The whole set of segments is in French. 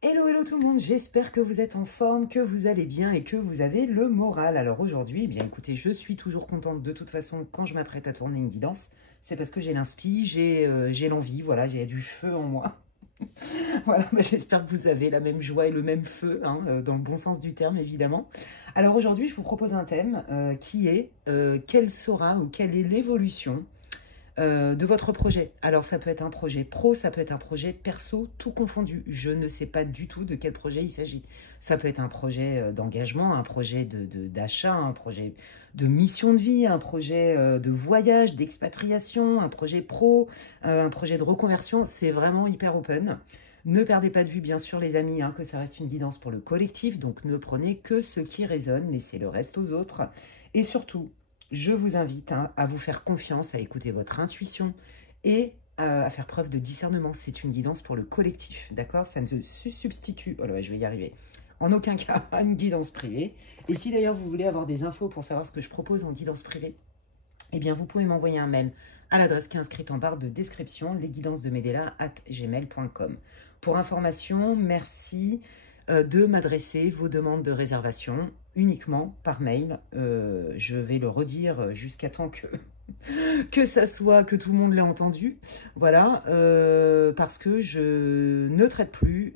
Hello, hello tout le monde, j'espère que vous êtes en forme, que vous allez bien et que vous avez le moral. Alors aujourd'hui, eh bien écoutez, je suis toujours contente de toute façon quand je m'apprête à tourner une guidance. C'est parce que j'ai l'inspi, j'ai l'envie, voilà, j'ai du feu en moi. Voilà, bah, j'espère que vous avez la même joie et le même feu, hein, dans le bon sens du terme évidemment. Alors aujourd'hui, je vous propose un thème qui est quelle sera ou quelle est l'évolution de votre projet. Alors ça peut être un projet pro, ça peut être un projet perso, tout confondu. Je ne sais pas du tout de quel projet il s'agit. Ça peut être un projet d'engagement, un projet d'achat, un projet de mission de vie, un projet de voyage, d'expatriation, un projet pro, un projet de reconversion. C'est vraiment hyper open. Ne perdez pas de vue, bien sûr, les amis, hein, que ça reste une guidance pour le collectif. Donc ne prenez que ce qui résonne, laissez le reste aux autres. Et surtout, je vous invite à vous faire confiance, à écouter votre intuition et à faire preuve de discernement. C'est une guidance pour le collectif, d'accord? Ça ne se substitue, oh là, je vais y arriver, en aucun cas à une guidance privée. Et si d'ailleurs vous voulez avoir des infos pour savoir ce que je propose en guidance privée, eh bien vous pouvez m'envoyer un mail à l'adresse qui est inscrite en barre de description, lesguidancesdemedela@gmail.com. Pour information, merci de m'adresser vos demandes de réservation uniquement par mail. Je vais le redire jusqu'à temps que ça soit, que tout le monde l'ait entendu. Voilà, parce que je ne traite plus,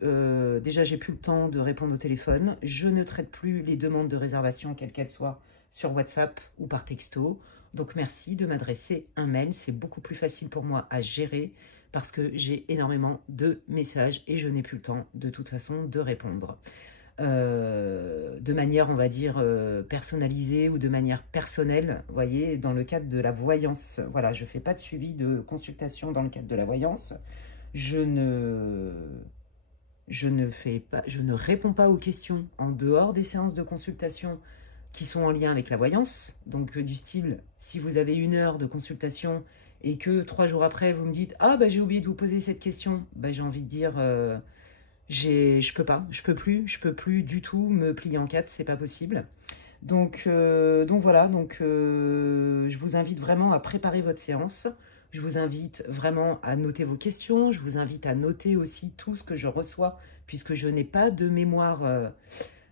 déjà j'ai plus le temps de répondre au téléphone, je ne traite plus les demandes de réservation, quelles qu'elles soient, sur WhatsApp ou par texto. Donc merci de m'adresser un mail, c'est beaucoup plus facile pour moi à gérer parce que j'ai énormément de messages et je n'ai plus le temps de toute façon de répondre. De manière, on va dire, personnalisée ou de manière personnelle, vous voyez, dans le cadre de la voyance. Voilà, je ne fais pas de suivi de consultation dans le cadre de la voyance. Je ne réponds pas aux questions en dehors des séances de consultation qui sont en lien avec la voyance. Donc du style, si vous avez 1 heure de consultation et que 3 jours après, vous me dites « Ah, bah, j'ai oublié de vous poser cette question bah, », j'ai envie de dire je peux pas, je peux plus du tout me plier en quatre, c'est pas possible. Donc voilà, je vous invite vraiment à préparer votre séance. Je vous invite vraiment à noter vos questions. Je vous invite à noter aussi tout ce que je reçois, puisque je n'ai pas de mémoire,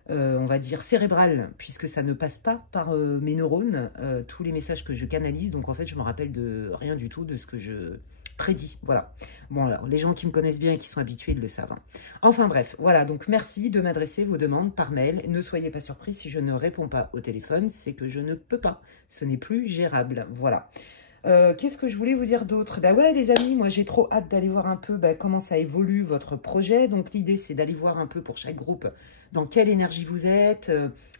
on va dire, cérébrale, puisque ça ne passe pas par mes neurones, tous les messages que je canalise. Donc en fait, je me rappelle de rien du tout de ce que je prédit, voilà. Bon, alors, les gens qui me connaissent bien et qui sont habitués, ils le savent. Hein. Enfin bref, voilà, donc merci de m'adresser vos demandes par mail. Ne soyez pas surpris si je ne réponds pas au téléphone, c'est que je ne peux pas. Ce n'est plus gérable, voilà. Qu'est-ce que je voulais vous dire d'autre? Bah ouais, les amis, moi j'ai trop hâte d'aller voir un peu comment ça évolue votre projet. Donc l'idée, c'est d'aller voir un peu pour chaque groupe dans quelle énergie vous êtes.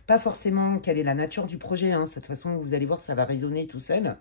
Pas forcément quelle est la nature du projet. Hein. De toute façon, vous allez voir, ça va résonner tout seul.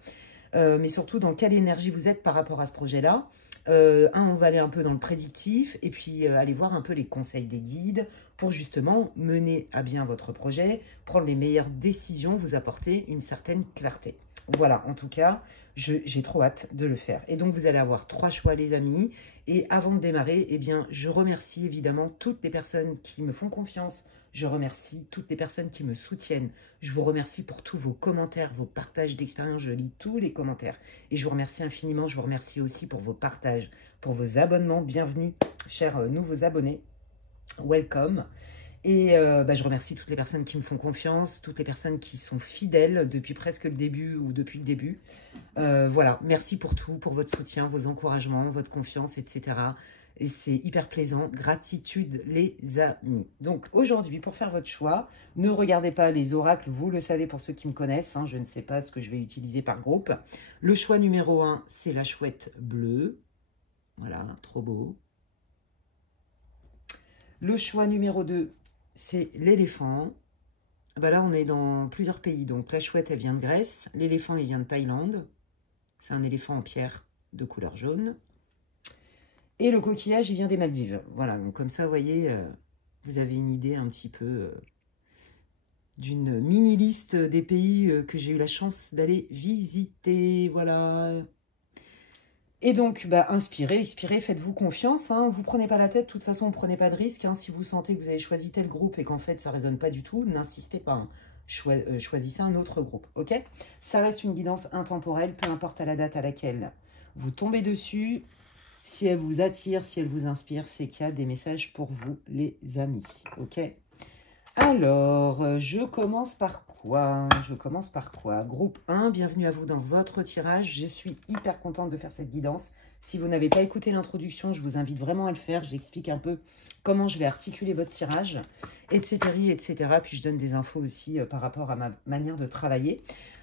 Mais surtout dans quelle énergie vous êtes par rapport à ce projet-là. On va aller un peu dans le prédictif et puis aller voir un peu les conseils des guides pour justement mener à bien votre projet, prendre les meilleures décisions, vous apporter une certaine clarté. Voilà, en tout cas, j'ai trop hâte de le faire. Et donc, vous allez avoir 3 choix, les amis. Et avant de démarrer, eh bien, je remercie évidemment toutes les personnes qui me font confiance. Je remercie toutes les personnes qui me soutiennent. Je vous remercie pour tous vos commentaires, vos partages d'expérience. Je lis tous les commentaires. Et je vous remercie infiniment. Je vous remercie aussi pour vos partages, pour vos abonnements. Bienvenue, chers nouveaux abonnés. Welcome. Et je remercie toutes les personnes qui me font confiance, toutes les personnes qui sont fidèles depuis presque le début ou depuis le début. Voilà, merci pour tout, pour votre soutien, vos encouragements, votre confiance, etc. Et c'est hyper plaisant. Gratitude, les amis. Donc, aujourd'hui, pour faire votre choix, ne regardez pas les oracles. Vous le savez pour ceux qui me connaissent. Hein, je ne sais pas ce que je vais utiliser par groupe. Le choix numéro 1, c'est la chouette bleue. Voilà, trop beau. Le choix numéro 2, c'est l'éléphant. Là, on est dans plusieurs pays. Donc, la chouette, elle vient de Grèce. L'éléphant, il vient de Thaïlande. C'est un éléphant en pierre de couleur jaune. Et le coquillage, il vient des Maldives. Voilà, donc comme ça, vous voyez, vous avez une idée un petit peu d'une mini-liste des pays que j'ai eu la chance d'aller visiter. Voilà. Et donc, inspirez, expirez, faites-vous confiance. Hein. Vous ne prenez pas la tête, de toute façon, ne prenez pas de risque. Hein. Si vous sentez que vous avez choisi tel groupe et qu'en fait, ça ne résonne pas du tout, n'insistez pas. Hein. Choisissez un autre groupe, ok? Ça reste une guidance intemporelle, peu importe à la date à laquelle vous tombez dessus. Si elle vous attire, si elle vous inspire, c'est qu'il y a des messages pour vous, les amis. Ok? Alors, je commence par quoi? Groupe 1, bienvenue à vous dans votre tirage. Je suis hyper contente de faire cette guidance. Si vous n'avez pas écouté l'introduction, je vous invite vraiment à le faire. J'explique un peu comment je vais articuler votre tirage, etc. etc. Puis je donne des infos aussi par rapport à ma manière de travailler.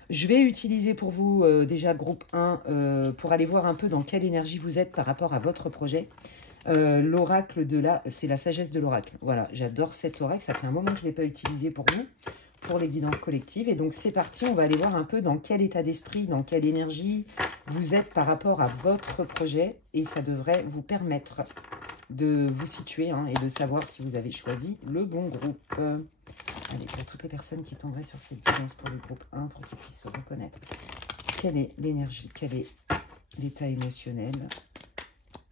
Je vais utiliser pour vous déjà groupe 1 pour aller voir un peu dans quelle énergie vous êtes par rapport à votre projet. L'oracle c'est la sagesse de l'oracle. Voilà, j'adore cet oracle. Ça fait un moment que je ne l'ai pas utilisé pour vous, pour les guidances collectives. Et donc, c'est parti. On va aller voir un peu dans quel état d'esprit, dans quelle énergie vous êtes par rapport à votre projet. Et ça devrait vous permettre de vous situer et de savoir si vous avez choisi le bon groupe. Allez, pour toutes les personnes qui tomberaient sur cette guidance pour le groupe 1, pour qu'ils puissent se reconnaître. Quelle est l'énergie? Quel est l'état émotionnel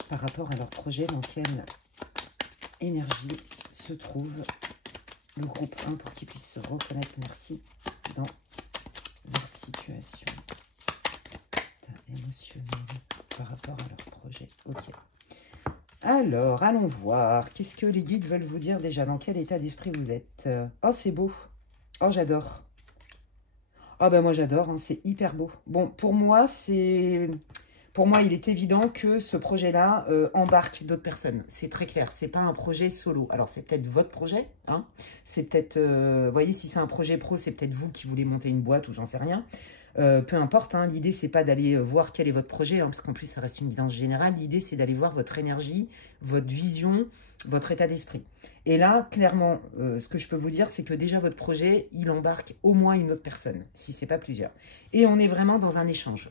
par rapport à leur projet? Dans quelle énergie se trouve le groupe 1 pour qu'ils puissent se reconnaître? Merci. Dans leur situation émotionnelle par rapport à leur projet. Ok. Alors, allons voir. Qu'est-ce que les guides veulent vous dire déjà? Dans quel état d'esprit vous êtes? Oh, c'est beau. Oh, j'adore. Oh, ben moi, j'adore. Hein, c'est hyper beau. Bon, pour moi, il est évident que ce projet-là embarque d'autres personnes. C'est très clair. C'est pas un projet solo. Alors, c'est peut-être votre projet. Hein. C'est peut-être... vous voyez, si c'est un projet pro, c'est peut-être vous qui voulez monter une boîte ou j'en sais rien. Peu importe, hein, l'idée, c'est pas d'aller voir quel est votre projet, parce qu'en plus, ça reste une guidance générale. L'idée, c'est d'aller voir votre énergie, votre vision, votre état d'esprit. Et là, clairement, ce que je peux vous dire, c'est que déjà, votre projet, il embarque au moins une autre personne, si ce n'est pas plusieurs. Et on est vraiment dans un échange.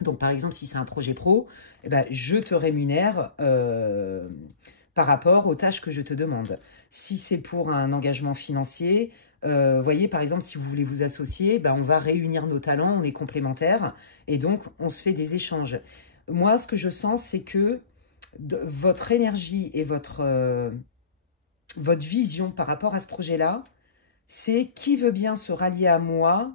Donc, par exemple, si c'est un projet pro, eh ben, je te rémunère par rapport aux tâches que je te demande. Si c'est pour un engagement financier... voyez, par exemple, si vous voulez vous associer, ben, on va réunir nos talents, on est complémentaires, et donc on se fait des échanges. Moi, ce que je sens, c'est que votre énergie et votre vision par rapport à ce projet-là, c'est qui veut bien se rallier à moi,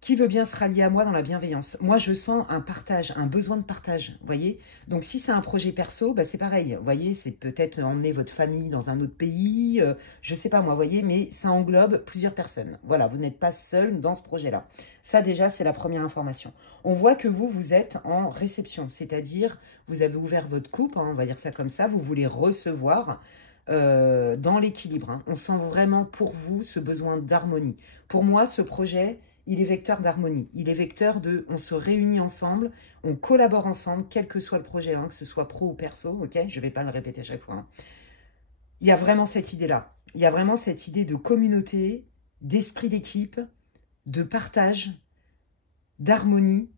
qui veut bien se rallier à moi dans la bienveillance. Moi, je sens un partage, un besoin de partage, vous voyez. Donc, si c'est un projet perso, bah, c'est pareil, vous voyez, c'est peut-être emmener votre famille dans un autre pays, je ne sais pas moi, vous voyez, mais ça englobe plusieurs personnes. Voilà, vous n'êtes pas seul dans ce projet-là. Ça, déjà, c'est la première information. On voit que vous êtes en réception, c'est-à-dire, vous avez ouvert votre coupe, hein, on va dire ça comme ça, vous voulez recevoir dans l'équilibre. Hein. On sent vraiment pour vous ce besoin d'harmonie. Pour moi, ce projet... il est vecteur d'harmonie, il est vecteur de, on se réunit ensemble, on collabore ensemble, quel que soit le projet, hein, que ce soit pro ou perso, ok, je ne vais pas le répéter chaque fois. Hein. Il y a vraiment cette idée-là, il y a vraiment cette idée de communauté, d'esprit d'équipe, de partage, d'harmonie,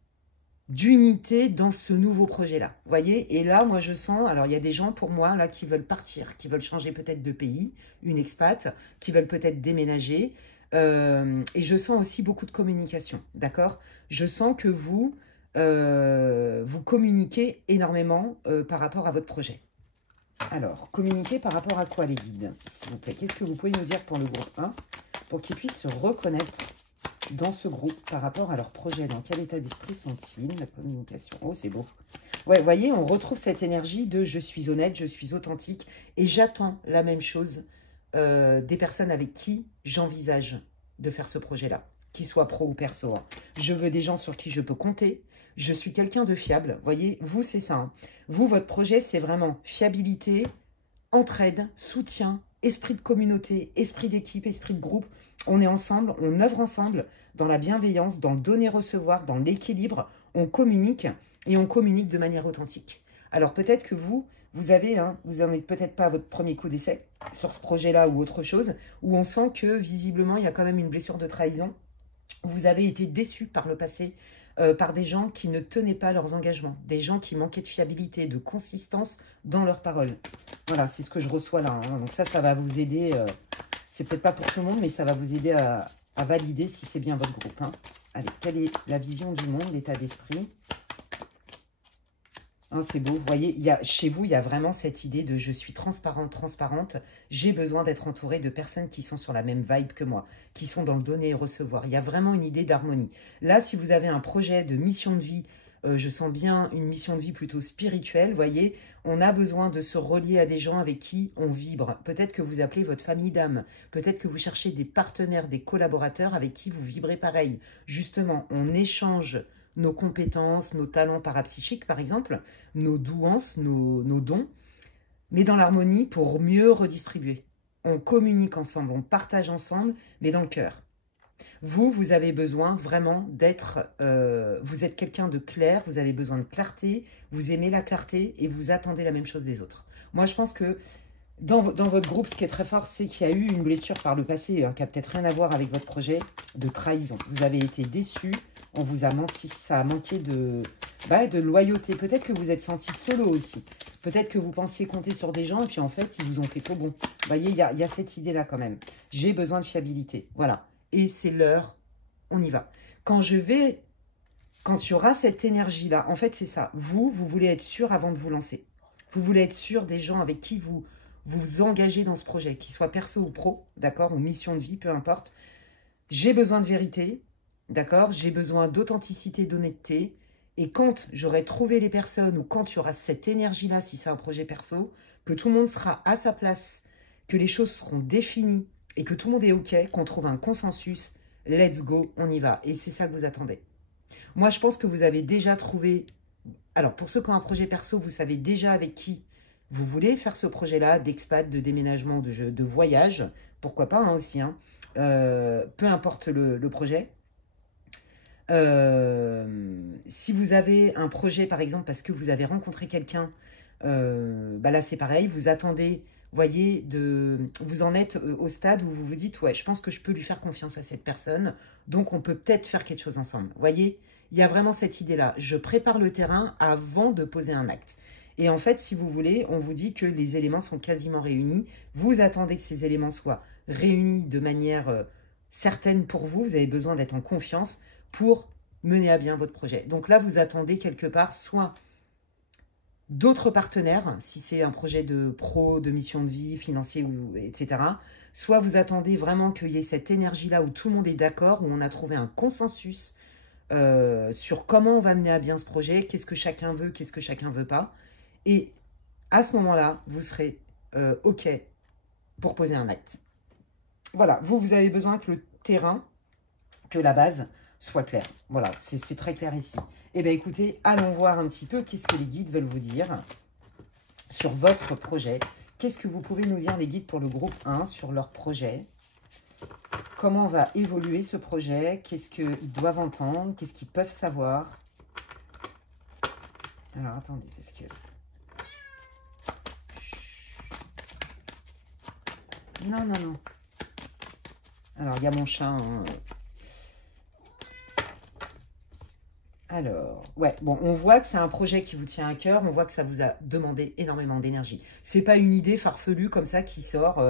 d'unité dans ce nouveau projet-là. Vous voyez, et là, moi, je sens, alors il y a des gens pour moi, là, qui veulent partir, qui veulent changer peut-être de pays, une expat, qui veulent peut-être déménager, et je sens aussi beaucoup de communication, d'accord? Je sens que vous communiquez énormément par rapport à votre projet. Alors, communiquer par rapport à quoi, les guides, s'il vous plaît? Qu'est-ce que vous pouvez nous dire pour le groupe 1, pour qu'ils puissent se reconnaître dans ce groupe par rapport à leur projet? Dans quel état d'esprit sont-ils? La communication, oh, c'est beau. Ouais, vous voyez, on retrouve cette énergie de je suis honnête, je suis authentique, et j'attends la même chose des personnes avec qui j'envisage de faire ce projet-là, qu'ils soient pro ou perso. Hein. Je veux des gens sur qui je peux compter. Je suis quelqu'un de fiable. Voyez, vous, c'est ça. Hein. Vous, votre projet, c'est vraiment fiabilité, entraide, soutien, esprit de communauté, esprit d'équipe, esprit de groupe. On est ensemble, on œuvre ensemble dans la bienveillance, dans le donner-recevoir, dans l'équilibre. On communique et on communique de manière authentique. Alors peut-être que vous n'en êtes peut-être pas à votre premier coup d'essai sur ce projet-là ou autre chose, où on sent que visiblement, il y a quand même une blessure de trahison. Vous avez été déçu par le passé par des gens qui ne tenaient pas leurs engagements, des gens qui manquaient de fiabilité, de consistance dans leurs paroles. Voilà, c'est ce que je reçois là. Hein. Donc ça va vous aider. C'est peut-être pas pour tout le monde, mais ça va vous aider à valider si c'est bien votre groupe. Hein. Allez, quelle est la vision du monde, l'état d'esprit ? Hein, c'est beau, vous voyez, chez vous, il y a vraiment cette idée de je suis transparente, j'ai besoin d'être entourée de personnes qui sont sur la même vibe que moi, qui sont dans le donner et recevoir. Il y a vraiment une idée d'harmonie. Là, si vous avez un projet de mission de vie je sens bien une mission de vie plutôt spirituelle, vous voyez. On a besoin de se relier à des gens avec qui on vibre. Peut-être que vous appelez votre famille d'âme. Peut-être que vous cherchez des partenaires, des collaborateurs avec qui vous vibrez pareil. Justement, on échange nos compétences, nos talents parapsychiques, par exemple, nos douances, nos dons, mais dans l'harmonie pour mieux redistribuer. On communique ensemble, on partage ensemble, mais dans le cœur. Vous avez besoin vraiment d'être... vous êtes quelqu'un de clair, vous avez besoin de clarté, vous aimez la clarté et vous attendez la même chose des autres. Moi, je pense que dans votre groupe, ce qui est très fort, c'est qu'il y a eu une blessure par le passé, qui n'a peut-être rien à voir avec votre projet, de trahison. Vous avez été déçu, on vous a menti, ça a manqué de loyauté. Peut-être que vous êtes senti solo aussi. Peut-être que vous pensiez compter sur des gens et puis en fait, ils vous ont fait faux bon. Vous voyez, il y a cette idée-là quand même. J'ai besoin de fiabilité. Voilà. Et c'est l'heure, on y va. Quand il y aura cette énergie-là, en fait, c'est ça. Vous voulez être sûr avant de vous lancer. Vous voulez être sûr des gens avec qui vous engagez dans ce projet, qu'il soit perso ou pro, d'accord, ou mission de vie, peu importe. J'ai besoin de vérité, d'accord, j'ai besoin d'authenticité, d'honnêteté. Et quand j'aurai trouvé les personnes ou quand il y aura cette énergie-là, si c'est un projet perso, que tout le monde sera à sa place, que les choses seront définies et que tout le monde est OK, qu'on trouve un consensus, let's go, on y va. Et c'est ça que vous attendez. Moi, je pense que vous avez déjà trouvé... Alors, pour ceux qui ont un projet perso, vous savez déjà avec qui vous voulez faire ce projet-là, d'expat, de déménagement, de voyage, pourquoi pas aussi, hein, peu importe le projet. Si vous avez un projet, par exemple, parce que vous avez rencontré quelqu'un, là, c'est pareil, vous attendez, voyez, vous en êtes au stade où vous vous dites, ouais, je pense que je peux lui faire confiance à cette personne, donc on peut peut-être faire quelque chose ensemble. Voyez, il y a vraiment cette idée-là. Je prépare le terrain avant de poser un acte. Et en fait, si vous voulez, on vous dit que les éléments sont quasiment réunis. Vous attendez que ces éléments soient réunis de manière certaine pour vous. Vous avez besoin d'être en confiance pour mener à bien votre projet. Donc là, vous attendez quelque part soit d'autres partenaires, si c'est un projet de pro, de mission de vie, financier, etc. Soit vous attendez vraiment qu'il y ait cette énergie-là où tout le monde est d'accord, où on a trouvé un consensus sur comment on va mener à bien ce projet, qu'est-ce que chacun veut, qu'est-ce que chacun veut pas. Et à ce moment-là, vous serez OK pour poser un acte. Voilà, vous avez besoin que le terrain, que la base soit claire. Voilà, c'est très clair ici. Eh bien, écoutez, allons voir un petit peu qu'est-ce que les guides veulent vous dire sur votre projet. Qu'est-ce que vous pouvez nous dire, les guides, pour le groupe 1 sur leur projet? Comment va évoluer ce projet? Qu'est-ce qu'ils doivent entendre? Qu'est-ce qu'ils peuvent savoir? Alors, attendez, parce que... Non, non, non. Alors, il y a mon chat. Hein. Alors, ouais, bon, on voit que c'est un projet qui vous tient à cœur. On voit que ça vous a demandé énormément d'énergie. C'est pas une idée farfelue comme ça qui sort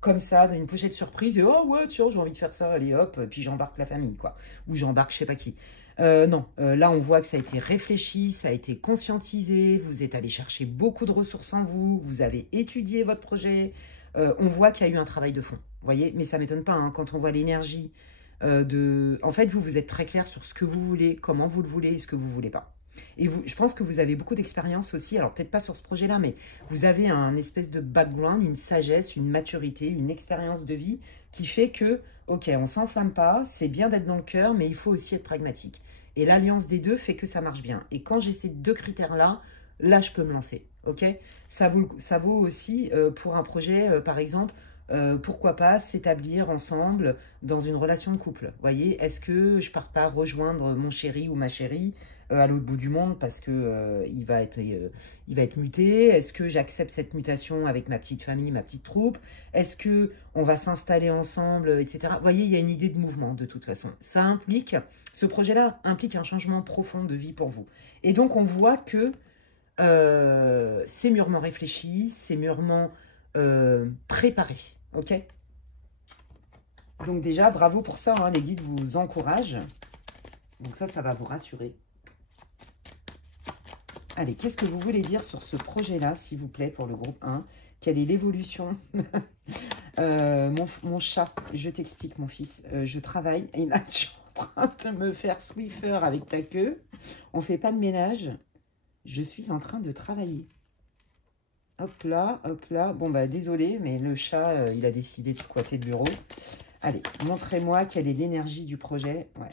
comme ça d'une pochette surprise. Et oh ouais, tiens, j'ai envie de faire ça. Allez hop, puis j'embarque la famille, quoi. Ou j'embarque je sais pas qui. Non, là, on voit que ça a été réfléchi, ça a été conscientisé. Vous êtes allé chercher beaucoup de ressources en vous. Vous avez étudié votre projet. On voit qu'il y a eu un travail de fond, vous voyez, mais ça ne m'étonne pas, hein, quand on voit l'énergie En fait, vous êtes très clair sur ce que vous voulez, comment vous le voulez et ce que vous ne voulez pas. Et je pense que vous avez beaucoup d'expérience aussi, alors peut-être pas sur ce projet-là, mais vous avez un espèce de background, une sagesse, une maturité, une expérience de vie qui fait que, ok, on ne s'enflamme pas, c'est bien d'être dans le cœur, mais il faut aussi être pragmatique. Et l'alliance des deux fait que ça marche bien. Et quand j'ai ces deux critères-là, là, je peux me lancer. Ok, ça vaut aussi pour un projet, par exemple, pourquoi pas s'établir ensemble dans une relation de couple. Vous voyez, est-ce que je pars pas rejoindre mon chéri ou ma chérie à l'autre bout du monde parce que il va être muté? Est-ce que j'accepte cette mutation avec ma petite famille, ma petite troupe? Est-ce que on va s'installer ensemble, etc. Vous voyez, il y a une idée de mouvement de toute façon. Ce projet-là implique un changement profond de vie pour vous. Et donc, on voit que c'est mûrement réfléchi, c'est mûrement préparé, ok? Donc déjà, bravo pour ça, hein, les guides vous encouragent. Donc ça va vous rassurer. Allez, qu'est-ce que vous voulez dire sur ce projet-là, s'il vous plaît, pour le groupe 1? Quelle est l'évolution? Mon chat, je t'explique, mon fils, je travaille, et il a de chance. en train de me faire Swiffer avec ta queue. On fait pas de ménage. Je suis en train de travailler. Hop là, hop là. Bon, bah, désolé, mais le chat, il a décidé de squatter le bureau. Allez, montrez-moi quelle est l'énergie du projet. Ouais.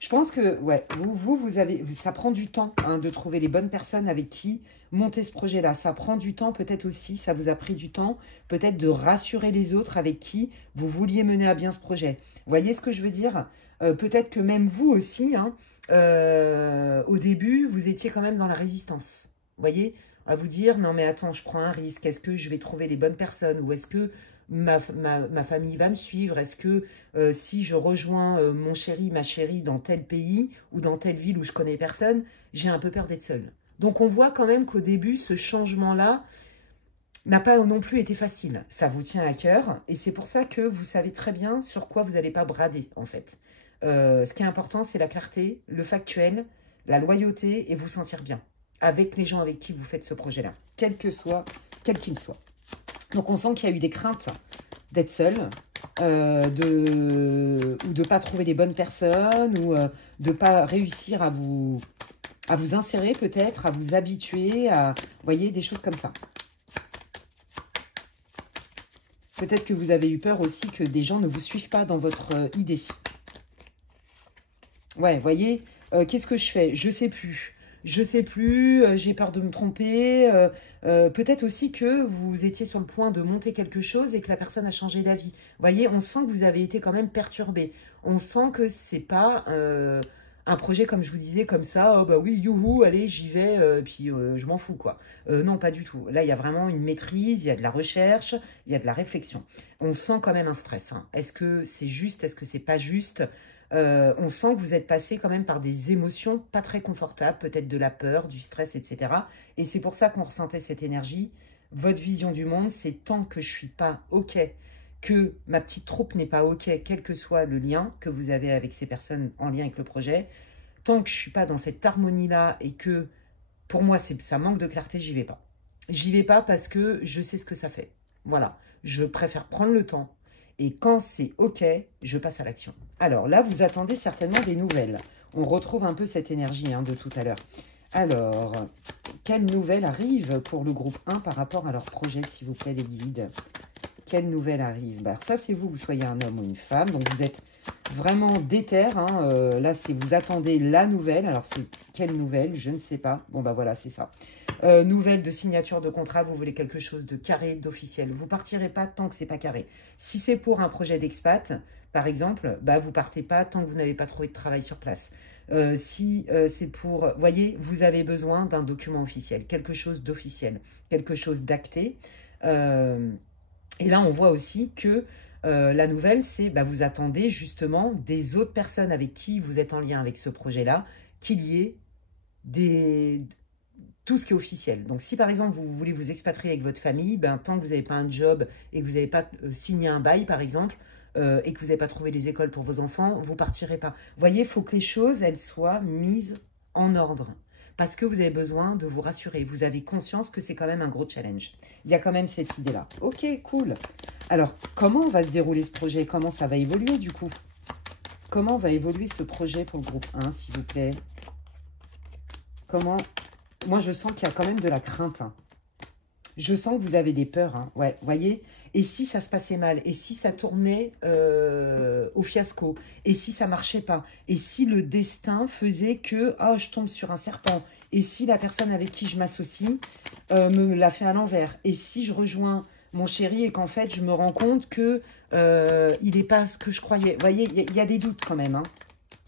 Je pense que, ouais, vous avez... Ça prend du temps hein, de trouver les bonnes personnes avec qui monter ce projet-là. Ça prend du temps, peut-être aussi, ça vous a pris du temps, peut-être de rassurer les autres avec qui vous vouliez mener à bien ce projet. Vous voyez ce que je veux dire? Peut-être que même vous aussi, hein, au début, vous étiez quand même dans la résistance. Vous voyez? À vous dire, non mais attends, je prends un risque. Est-ce que je vais trouver les bonnes personnes? Ou est-ce que ma famille va me suivre? Est-ce que si je rejoins mon chéri, ma chérie dans tel pays ou dans telle ville où je connais personne, j'ai un peu peur d'être seule. Donc on voit quand même qu'au début, ce changement-là n'a pas non plus été facile. Ça vous tient à cœur et c'est pour ça que vous savez très bien sur quoi vous n'allez pas brader en fait. Ce qui est important, c'est la clarté, le factuel, la loyauté et vous sentir bien avec les gens avec qui vous faites ce projet-là, quel qu'il soit. Donc, on sent qu'il y a eu des craintes d'être seul, ou de ne pas trouver les bonnes personnes, ou de ne pas réussir à vous insérer peut-être, à vous habituer, vous voyez, des choses comme ça. Peut-être que vous avez eu peur aussi que des gens ne vous suivent pas dans votre idée. Ouais, vous voyez, qu'est-ce que je fais? Je sais plus. Je sais plus, j'ai peur de me tromper. Peut-être aussi que vous étiez sur le point de monter quelque chose et que la personne a changé d'avis. Vous voyez, on sent que vous avez été quand même perturbé. On sent que c'est pas un projet, comme je vous disais, comme ça. Oh bah oui, youhou, allez, j'y vais, puis je m'en fous, quoi. Non, pas du tout. Là, il y a vraiment une maîtrise, il y a de la recherche, il y a de la réflexion. On sent quand même un stress. Hein. Est-ce que c'est juste? Est-ce que c'est pas juste? On sent que vous êtes passé quand même par des émotions pas très confortables, peut-être de la peur, du stress, etc. Et c'est pour ça qu'on ressentait cette énergie. Votre vision du monde, c'est tant que je suis pas OK, que ma petite troupe n'est pas OK, quel que soit le lien que vous avez avec ces personnes en lien avec le projet, tant que je suis pas dans cette harmonie-là et que pour moi, ça manque de clarté, j'y vais pas. J'y vais pas parce que je sais ce que ça fait. Voilà, je préfère prendre le temps. Et quand c'est OK, je passe à l'action. Alors là, vous attendez certainement des nouvelles. On retrouve un peu cette énergie hein, de tout à l'heure. Alors, quelles nouvelles arrivent pour le groupe 1 par rapport à leur projet, s'il vous plaît, les guides? Quelles nouvelles arrivent? Bah, ça, c'est vous soyez un homme ou une femme. Donc, vous êtes vraiment déter. Hein, là, c'est vous attendez la nouvelle. Alors, c'est quelle nouvelle? Je ne sais pas. Bon, bah voilà, c'est ça. Nouvelle de signature de contrat, vous voulez quelque chose de carré, d'officiel. Vous partirez pas tant que c'est pas carré. Si c'est pour un projet d'expat, par exemple, bah vous partez pas tant que vous n'avez pas trouvé de travail sur place. Si c'est pour, voyez, vous avez besoin d'un document officiel, quelque chose d'officiel, quelque chose d'acté. Et là, on voit aussi que la nouvelle, c'est bah, vous attendez justement des autres personnes avec qui vous êtes en lien avec ce projet-là, qu'il y ait tout ce qui est officiel. Donc, si par exemple, vous voulez vous expatrier avec votre famille, ben, tant que vous n'avez pas un job et que vous n'avez pas signé un bail, par exemple, et que vous n'avez pas trouvé les écoles pour vos enfants, vous ne partirez pas. Vous voyez, il faut que les choses, elles soient mises en ordre. Parce que vous avez besoin de vous rassurer. Vous avez conscience que c'est quand même un gros challenge. Il y a quand même cette idée-là. Ok, cool. Alors, comment va se dérouler ce projet? Comment ça va évoluer, du coup? Comment va évoluer ce projet pour le groupe 1, s'il vous plaît? Comment... Moi, je sens qu'il y a quand même de la crainte. Hein. Je sens que vous avez des peurs. Hein. Ouais, vous voyez? Et si ça se passait mal? Et si ça tournait au fiasco? Et si ça marchait pas? Et si le destin faisait que je tombe sur un serpent? Et si la personne avec qui je m'associe me l'a fait à l'envers? Et si je rejoins mon chéri et qu'en fait, je me rends compte que il n'est pas ce que je croyais? Vous voyez, il y a des doutes quand même. Hein.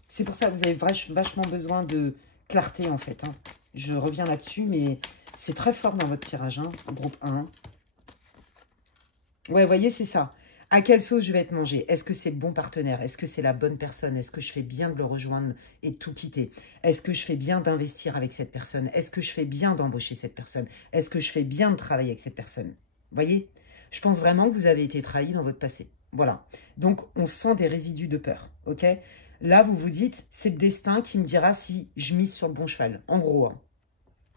C'est pour ça que vous avez vachement besoin de clarté, en fait. Hein. Je reviens là-dessus, mais c'est très fort dans votre tirage, hein, groupe 1. Ouais, vous voyez, c'est ça. À quelle sauce je vais être mangée? Est-ce que c'est le bon partenaire? Est-ce que c'est la bonne personne? Est-ce que je fais bien de le rejoindre et de tout quitter? Est-ce que je fais bien d'investir avec cette personne? Est-ce que je fais bien d'embaucher cette personne? Est-ce que je fais bien de travailler avec cette personne? Vous voyez? Je pense vraiment que vous avez été trahi dans votre passé. Voilà. Donc, on sent des résidus de peur, ok? Là, vous vous dites, c'est le destin qui me dira si je mise sur le bon cheval. En gros, hein.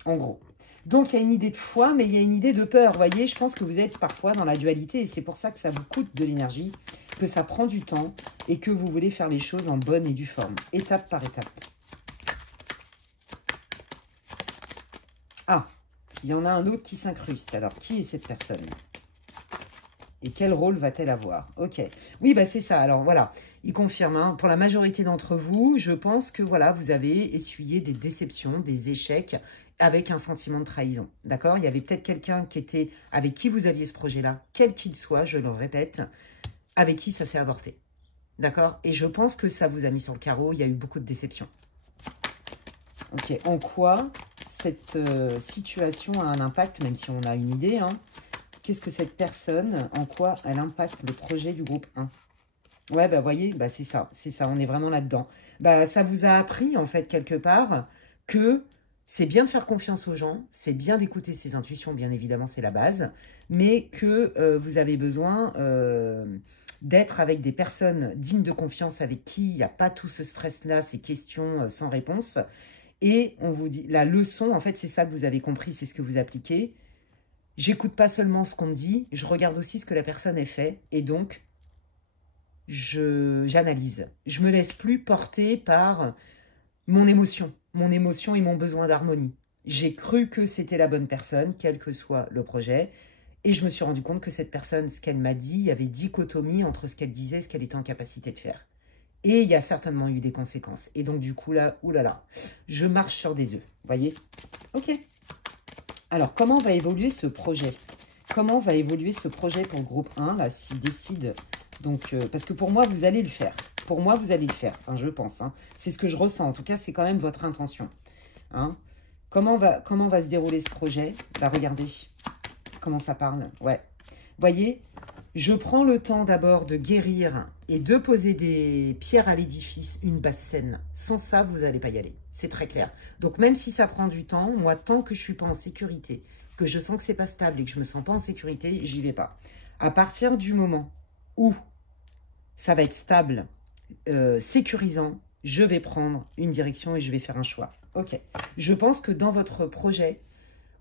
En gros. Donc, il y a une idée de foi, mais il y a une idée de peur. Vous voyez, je pense que vous êtes parfois dans la dualité et c'est pour ça que ça vous coûte de l'énergie, que ça prend du temps et que vous voulez faire les choses en bonne et due forme, étape par étape. Ah, il y en a un autre qui s'incruste. Alors, qui est cette personne? Et quel rôle va-t-elle avoir? Ok. Oui, bah c'est ça. Alors, voilà. Il confirme. Hein, pour la majorité d'entre vous, je pense que, voilà, vous avez essuyé des déceptions, des échecs avec un sentiment de trahison. D'accord? Il y avait peut-être quelqu'un qui était avec qui vous aviez ce projet-là, quel qu'il soit, je le répète, avec qui ça s'est avorté. D'accord? Et je pense que ça vous a mis sur le carreau. Il y a eu beaucoup de déceptions. Ok. En quoi cette situation a un impact, même si on a une idée, hein? Qu'est-ce que cette personne, en quoi elle impacte le projet du groupe 1? Ouais, bah voyez, bah c'est ça, on est vraiment là-dedans. Bah ça vous a appris, en fait, quelque part, que c'est bien de faire confiance aux gens, c'est bien d'écouter ses intuitions, bien évidemment, c'est la base, mais que vous avez besoin d'être avec des personnes dignes de confiance, avec qui il n'y a pas tout ce stress-là, ces questions sans réponse. Et on vous dit, la leçon, en fait, c'est ça que vous avez compris, c'est ce que vous appliquez. J'écoute pas seulement ce qu'on me dit, je regarde aussi ce que la personne a fait et donc j'analyse. Je me laisse plus porter par mon émotion et mon besoin d'harmonie. J'ai cru que c'était la bonne personne, quel que soit le projet, et je me suis rendu compte que cette personne, ce qu'elle m'a dit, il y avait dichotomie entre ce qu'elle disait et ce qu'elle était en capacité de faire. Et il y a certainement eu des conséquences. Et donc du coup là, oulala, je marche sur des œufs, voyez? Ok. Alors, comment va évoluer ce projet? Comment va évoluer ce projet pour le groupe 1, là, s'il décide? Donc, parce que pour moi, vous allez le faire. Pour moi, vous allez le faire. Enfin, je pense. Hein. C'est ce que je ressens. En tout cas, c'est quand même votre intention. Hein. Comment va se dérouler ce projet? Bah, regardez. Comment ça parle? Ouais. Voyez, je prends le temps d'abord de guérir et de poser des pierres à l'édifice, une base saine. Sans ça, vous n'allez pas y aller. C'est très clair. Donc, même si ça prend du temps, moi, tant que je ne suis pas en sécurité, que je sens que ce n'est pas stable et que je ne me sens pas en sécurité, j'y vais pas. À partir du moment où ça va être stable, sécurisant, je vais prendre une direction et je vais faire un choix. Ok. Je pense que dans votre projet,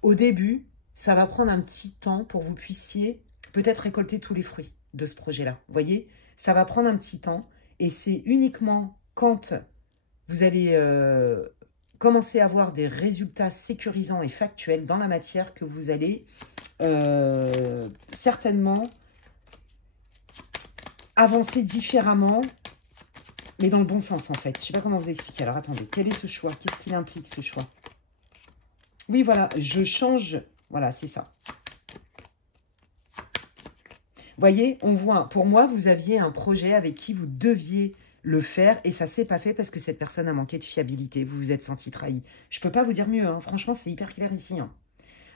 au début, ça va prendre un petit temps pour que vous puissiez peut-être récolter tous les fruits de ce projet-là. Vous voyez, ça va prendre un petit temps et c'est uniquement quand vous allez commencer à avoir des résultats sécurisants et factuels dans la matière que vous allez certainement avancer différemment, mais dans le bon sens en fait. Je ne sais pas comment vous expliquer. Alors attendez, quel est ce choix? Qu'est-ce qu'il implique ce choix? Oui, voilà, je change. Voilà, c'est ça. Voyez, on voit, pour moi, vous aviez un projet avec qui vous deviez le faire et ça ne s'est pas fait parce que cette personne a manqué de fiabilité. Vous vous êtes senti trahi. Je ne peux pas vous dire mieux, hein. Franchement, c'est hyper clair ici. Hein.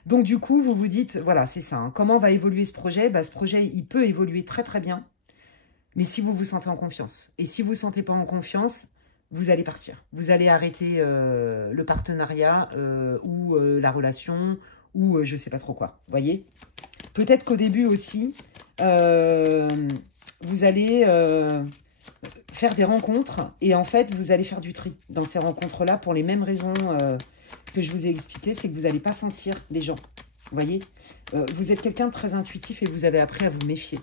Donc, du coup, vous vous dites, voilà, c'est ça. Hein. Comment va évoluer ce projet? Bah, ce projet, il peut évoluer très, très bien. Mais si vous vous sentez en confiance. Et si vous ne vous sentez pas en confiance, vous allez partir. Vous allez arrêter le partenariat ou la relation ou je ne sais pas trop quoi. Vous voyez? Peut-être qu'au début aussi, vous allez faire des rencontres et en fait, vous allez faire du tri dans ces rencontres-là pour les mêmes raisons que je vous ai expliquées, c'est que vous n'allez pas sentir les gens. Vous voyez? Vous êtes quelqu'un de très intuitif et vous avez appris à vous méfier.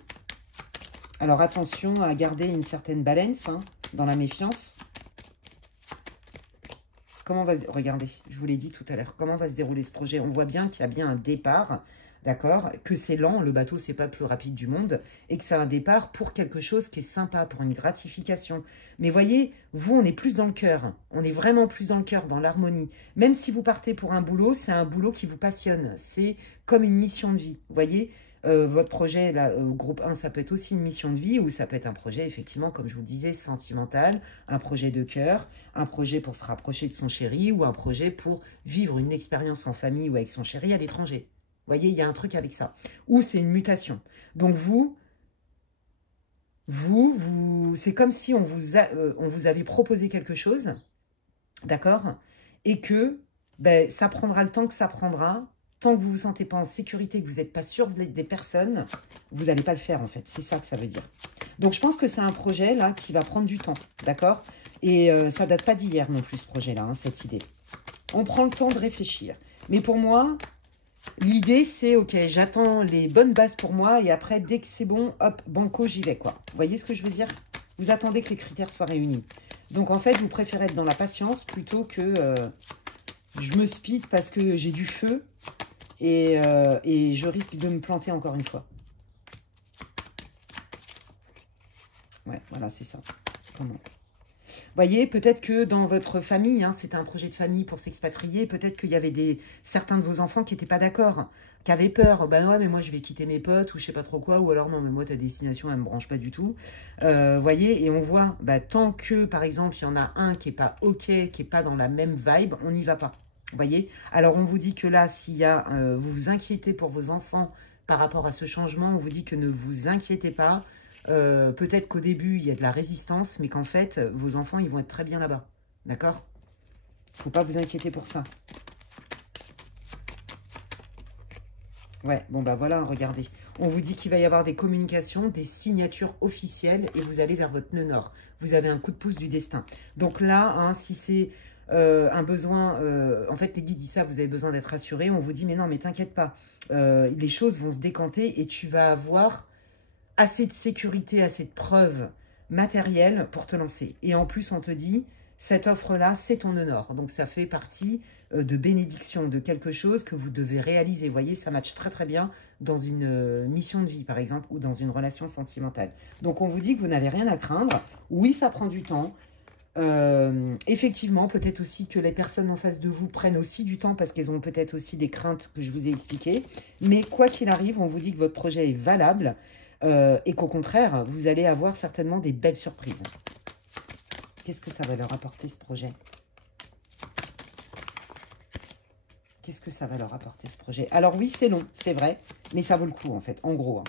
Alors attention à garder une certaine balance hein, dans la méfiance. Comment va... Regardez, je vous l'ai dit tout à l'heure. Comment va se dérouler ce projet? On voit bien qu'il y a bien un départ, d'accord? Que c'est lent, le bateau, c'est pas le plus rapide du monde. Et que c'est un départ pour quelque chose qui est sympa, pour une gratification. Mais voyez, vous, on est plus dans le cœur. On est vraiment plus dans le cœur, dans l'harmonie. Même si vous partez pour un boulot, c'est un boulot qui vous passionne. C'est comme une mission de vie, vous voyez? Votre projet, là, groupe 1, ça peut être aussi une mission de vie ou ça peut être un projet, effectivement, comme je vous le disais, sentimental, un projet de cœur, un projet pour se rapprocher de son chéri ou un projet pour vivre une expérience en famille ou avec son chéri à l'étranger. Vous voyez, il y a un truc avec ça. Ou c'est une mutation. Donc vous c'est comme si on vous avait proposé quelque chose, d'accord? Et que ben, ça prendra le temps que ça prendra. Tant que vous ne vous sentez pas en sécurité, que vous n'êtes pas sûr des personnes, vous n'allez pas le faire en fait. C'est ça que ça veut dire. Donc je pense que c'est un projet là qui va prendre du temps, d'accord? Et ça ne date pas d'hier non plus ce projet-là, hein, cette idée. On prend le temps de réfléchir. Mais pour moi, l'idée, c'est, ok, j'attends les bonnes bases pour moi et après, dès que c'est bon, hop, banco, j'y vais, quoi. Vous voyez ce que je veux dire? Vous attendez que les critères soient réunis. Donc, en fait, vous préférez être dans la patience plutôt que je me speed parce que j'ai du feu et je risque de me planter encore une fois. Ouais, voilà, c'est ça. Comment? Voyez, peut-être que dans votre famille, hein, c'était un projet de famille pour s'expatrier, peut-être qu'il y avait certains de vos enfants qui n'étaient pas d'accord, qui avaient peur. Ben ouais, mais moi je vais quitter mes potes ou je sais pas trop quoi, ou alors non, mais moi ta destination elle me branche pas du tout. Voyez, et on voit, bah, tant que par exemple il y en a un qui est pas ok, qui est pas dans la même vibe, on n'y va pas. Voyez, alors on vous dit que là, s'il y a, vous vous inquiétez pour vos enfants par rapport à ce changement, on vous dit que ne vous inquiétez pas. Peut-être qu'au début, il y a de la résistance, mais qu'en fait, vos enfants, ils vont être très bien là-bas. D'accord? Faut pas vous inquiéter pour ça. Ouais, bon bah voilà, regardez. On vous dit qu'il va y avoir des communications, des signatures officielles et vous allez vers votre nœud nord. Vous avez un coup de pouce du destin. Donc là, hein, si c'est un besoin... en fait, les guides disent ça, vous avez besoin d'être rassuré. On vous dit, mais non, mais t'inquiète pas. Les choses vont se décanter et tu vas avoir assez de sécurité, assez de preuves matérielles pour te lancer. Et en plus, on te dit, cette offre-là, c'est ton honneur. Donc, ça fait partie de bénédiction, de quelque chose que vous devez réaliser. Vous voyez, ça matche très très bien dans une mission de vie, par exemple, ou dans une relation sentimentale. Donc, on vous dit que vous n'avez rien à craindre. Oui, ça prend du temps. Effectivement, peut-être aussi que les personnes en face de vous prennent aussi du temps parce qu'elles ont peut-être aussi des craintes que je vous ai expliquées. Mais quoi qu'il arrive, on vous dit que votre projet est valable. Et qu'au contraire, vous allez avoir certainement des belles surprises. Qu'est-ce que ça va leur apporter, ce projet? Qu'est-ce que ça va leur apporter, ce projet? Alors oui, c'est long, c'est vrai, mais ça vaut le coup, en fait, en gros. Hein.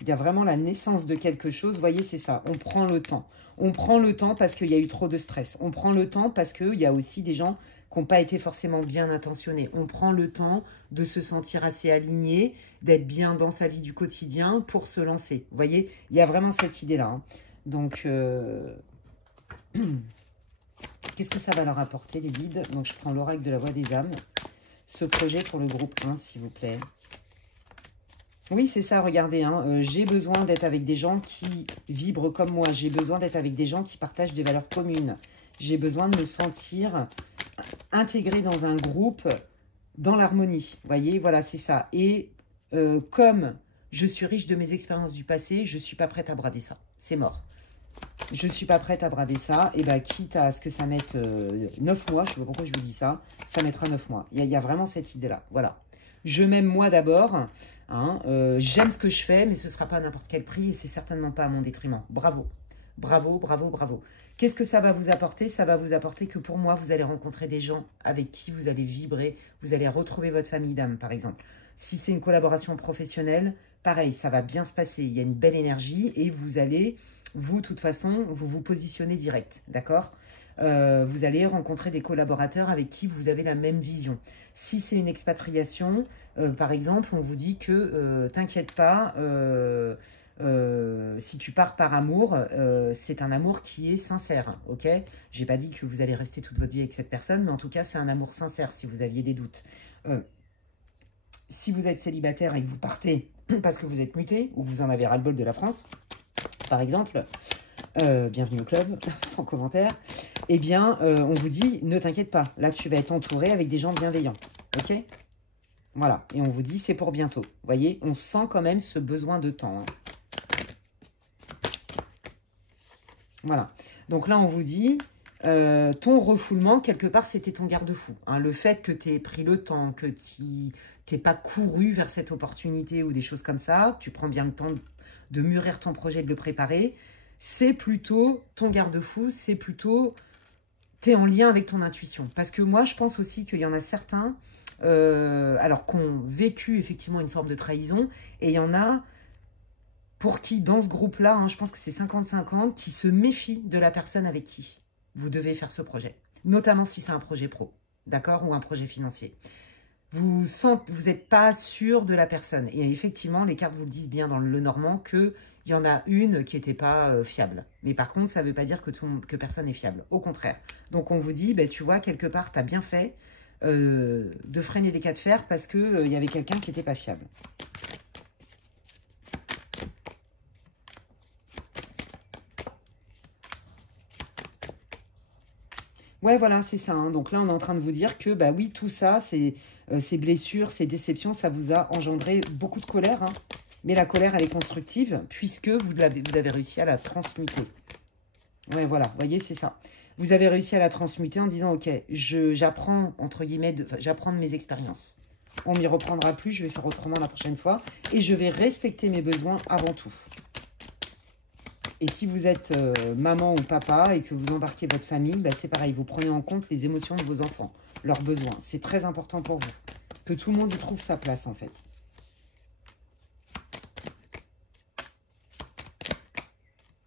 Il y a vraiment la naissance de quelque chose. Vous voyez, c'est ça, on prend le temps. On prend le temps parce qu'il y a eu trop de stress. On prend le temps parce qu'il y a aussi des gens qui n'ont pas été forcément bien intentionnés. On prend le temps de se sentir assez aligné, d'être bien dans sa vie du quotidien pour se lancer. Vous voyez, il y a vraiment cette idée-là. Hein. Donc, qu'est-ce que ça va leur apporter, les guides? Donc, je prends l'oracle de la voix des âmes. Ce projet pour le groupe 1, s'il vous plaît. Oui, c'est ça, regardez, hein, j'ai besoin d'être avec des gens qui vibrent comme moi. J'ai besoin d'être avec des gens qui partagent des valeurs communes. J'ai besoin de me sentir intégré dans un groupe, dans l'harmonie. Vous voyez, voilà, c'est ça. Et comme je suis riche de mes expériences du passé, je ne suis pas prête à brader ça. C'est mort. Je ne suis pas prête à brader ça. Et bien, quitte à ce que ça mette 9 mois, je ne sais pas pourquoi je vous dis ça, ça mettra 9 mois. Il y a vraiment cette idée-là. Voilà. Je m'aime moi d'abord. Hein, j'aime ce que je fais, mais ce ne sera pas à n'importe quel prix et c'est certainement pas à mon détriment. Bravo. Bravo, bravo, bravo. Qu'est-ce que ça va vous apporter? Ça va vous apporter que pour moi, vous allez rencontrer des gens avec qui vous allez vibrer. Vous allez retrouver votre famille d'âme, par exemple. Si c'est une collaboration professionnelle, pareil, ça va bien se passer. Il y a une belle énergie et vous allez, vous, de toute façon, vous vous positionnez direct, d'accord? Vous allez rencontrer des collaborateurs avec qui vous avez la même vision. Si c'est une expatriation, par exemple, on vous dit que t'inquiète pas, si tu pars par amour, c'est un amour qui est sincère, ok? J'ai pas dit que vous allez rester toute votre vie avec cette personne, mais en tout cas, c'est un amour sincère si vous aviez des doutes. Si vous êtes célibataire et que vous partez parce que vous êtes muté ou vous en avez ras-le-bol de la France, par exemple, bienvenue au club, sans commentaire, eh bien, on vous dit, ne t'inquiète pas, là, tu vas être entouré avec des gens bienveillants, ok? Voilà, et on vous dit, c'est pour bientôt. Vous voyez, on sent quand même ce besoin de temps. Hein. Voilà, donc là, on vous dit, ton refoulement, quelque part, c'était ton garde-fou. Hein. Le fait que tu aies pris le temps, que tu n'aies pas couru vers cette opportunité ou des choses comme ça, tu prends bien le temps de mûrir ton projet, de le préparer, c'est plutôt ton garde-fou, c'est plutôt, tu es en lien avec ton intuition. Parce que moi, je pense aussi qu'il y en a certains, alors qui ont vécu effectivement une forme de trahison, et il y en a pour qui, dans ce groupe-là, hein, je pense que c'est 50-50, qui se méfient de la personne avec qui vous devez faire ce projet. Notamment si c'est un projet pro, d'accord, ou un projet financier. vous n'êtes pas sûr de la personne. Et effectivement, les cartes vous le disent bien dans le Normand qu'il y en a une qui n'était pas fiable. Mais par contre, ça ne veut pas dire que personne n'est fiable. Au contraire. Donc, on vous dit, ben, tu vois, quelque part, tu as bien fait de freiner des cas de fer parce qu'il y avait quelqu'un qui n'était pas fiable. Ouais, voilà, c'est ça. Hein. Donc là, on est en train de vous dire que, bah oui, tout ça, ces blessures, ces déceptions, ça vous a engendré beaucoup de colère. Hein. Mais la colère, elle est constructive puisque vous avez réussi à la transmuter. Ouais, voilà, vous voyez, c'est ça. Vous avez réussi à la transmuter en disant, ok, j'apprends, entre guillemets, j'apprends de mes expériences. On m'y reprendra plus, je vais faire autrement la prochaine fois. Et je vais respecter mes besoins avant tout. Et si vous êtes maman ou papa et que vous embarquez votre famille, bah c'est pareil, vous prenez en compte les émotions de vos enfants, leurs besoins. C'est très important pour vous. Que tout le monde y trouve sa place, en fait.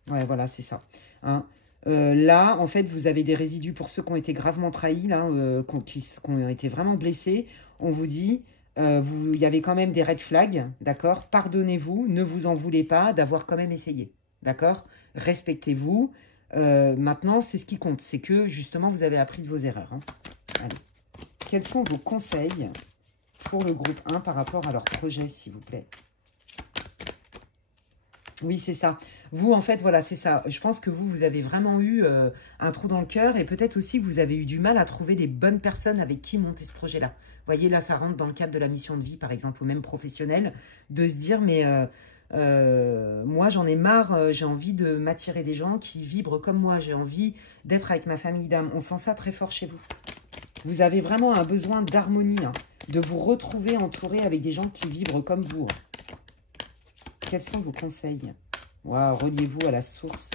Ouais, voilà, c'est ça. Hein. Là, en fait, vous avez des résidus pour ceux qui ont été gravement trahis, là, qui ont été vraiment blessés. On vous dit, il y avait quand même des red flags, d'accord? Pardonnez-vous, ne vous en voulez pas d'avoir quand même essayé. D'accord? Respectez-vous. Maintenant, c'est ce qui compte. C'est que, justement, vous avez appris de vos erreurs. Hein. Allez. Quels sont vos conseils pour le groupe 1 par rapport à leur projet, s'il vous plaît? Oui, c'est ça. Vous, en fait, voilà, c'est ça. Je pense que vous avez vraiment eu un trou dans le cœur et peut-être aussi que vous avez eu du mal à trouver les bonnes personnes avec qui monter ce projet-là. Vous voyez, là, ça rentre dans le cadre de la mission de vie, par exemple, ou même professionnelle, de se dire, mais... moi, j'en ai marre, j'ai envie de m'attirer des gens qui vibrent comme moi. J'ai envie d'être avec ma famille d'âme. On sent ça très fort chez vous. Vous avez vraiment un besoin d'harmonie, hein, de vous retrouver entouré avec des gens qui vibrent comme vous. Quels sont vos conseils? Wow, reliez-vous à la source.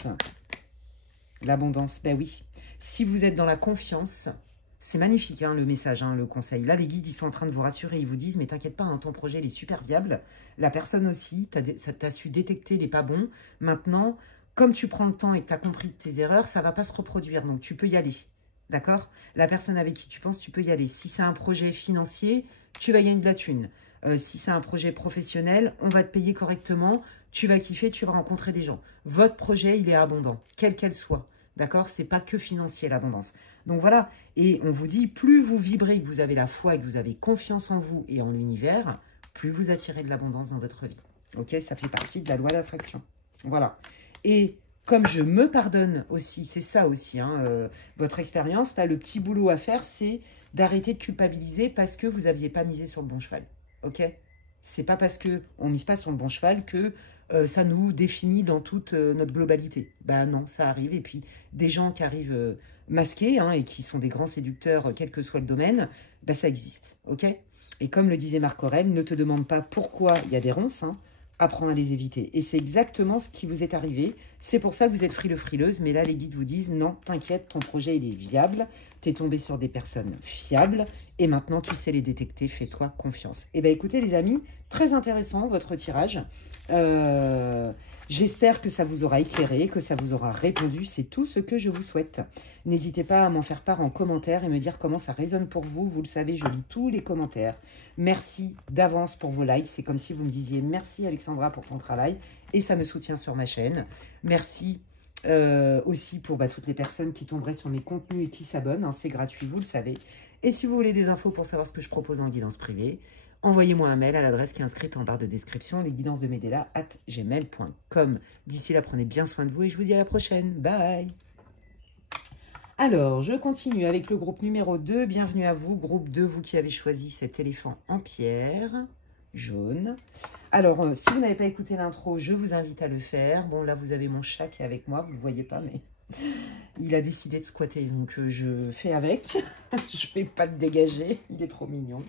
L'abondance, ben oui. Si vous êtes dans la confiance... C'est magnifique, hein, le message, hein, le conseil. Là, les guides, ils sont en train de vous rassurer. Ils vous disent, mais t'inquiète pas, hein, ton projet, il est super viable. La personne aussi, t'as su détecter les pas bons. Maintenant, comme tu prends le temps et que tu as compris de tes erreurs, ça ne va pas se reproduire. Donc, tu peux y aller. D'accord? La personne avec qui tu penses, tu peux y aller. Si c'est un projet financier, tu vas gagner de la thune. Si c'est un projet professionnel, on va te payer correctement. Tu vas kiffer, tu vas rencontrer des gens. Votre projet, il est abondant, quel qu'elle soit. D'accord? C'est pas que financier, l'abondance. Donc voilà, et on vous dit, plus vous vibrez, que vous avez la foi et que vous avez confiance en vous et en l'univers, plus vous attirez de l'abondance dans votre vie. Ok, ça fait partie de la loi d'attraction. Voilà. Et comme je me pardonne aussi, c'est ça aussi, hein, votre expérience, là, le petit boulot à faire, c'est d'arrêter de culpabiliser parce que vous n'aviez pas misé sur le bon cheval. Ok? C'est pas parce qu'on ne mise pas sur le bon cheval que ça nous définit dans toute notre globalité. Ben non, ça arrive. Et puis, des gens qui arrivent masqués hein, et qui sont des grands séducteurs, quel que soit le domaine, ben ça existe. Ok? Et comme le disait Marc Aurèle, ne te demande pas pourquoi il y a des ronces, hein, apprends à les éviter. Et c'est exactement ce qui vous est arrivé. C'est pour ça que vous êtes frileuse. Mais là, les guides vous disent, non, t'inquiète, ton projet, il est viable. Tu es tombé sur des personnes fiables. Et maintenant, tu sais les détecter. Fais-toi confiance. Eh bien, écoutez, les amis, très intéressant, votre tirage. J'espère que ça vous aura éclairé, que ça vous aura répondu. C'est tout ce que je vous souhaite. N'hésitez pas à m'en faire part en commentaire et me dire comment ça résonne pour vous. Vous le savez, je lis tous les commentaires. Merci d'avance pour vos likes. C'est comme si vous me disiez merci Alexandra pour ton travail. Et ça me soutient sur ma chaîne. Merci aussi pour toutes les personnes qui tomberaient sur mes contenus et qui s'abonnent. Hein, c'est gratuit, vous le savez. Et si vous voulez des infos pour savoir ce que je propose en guidance privée, envoyez-moi un mail à l'adresse qui est inscrite en barre de description, lesguidancesdemedela@gmail.com. D'ici là, prenez bien soin de vous et je vous dis à la prochaine. Bye! Alors, je continue avec le groupe numéro 2. Bienvenue à vous, groupe 2, vous qui avez choisi cet éléphant en pierre jaune. Alors, si vous n'avez pas écouté l'intro, je vous invite à le faire. Bon, là, vous avez mon chat qui est avec moi, vous ne le voyez pas, mais il a décidé de squatter, donc je fais avec. Je ne vais pas le dégager, il est trop mignon,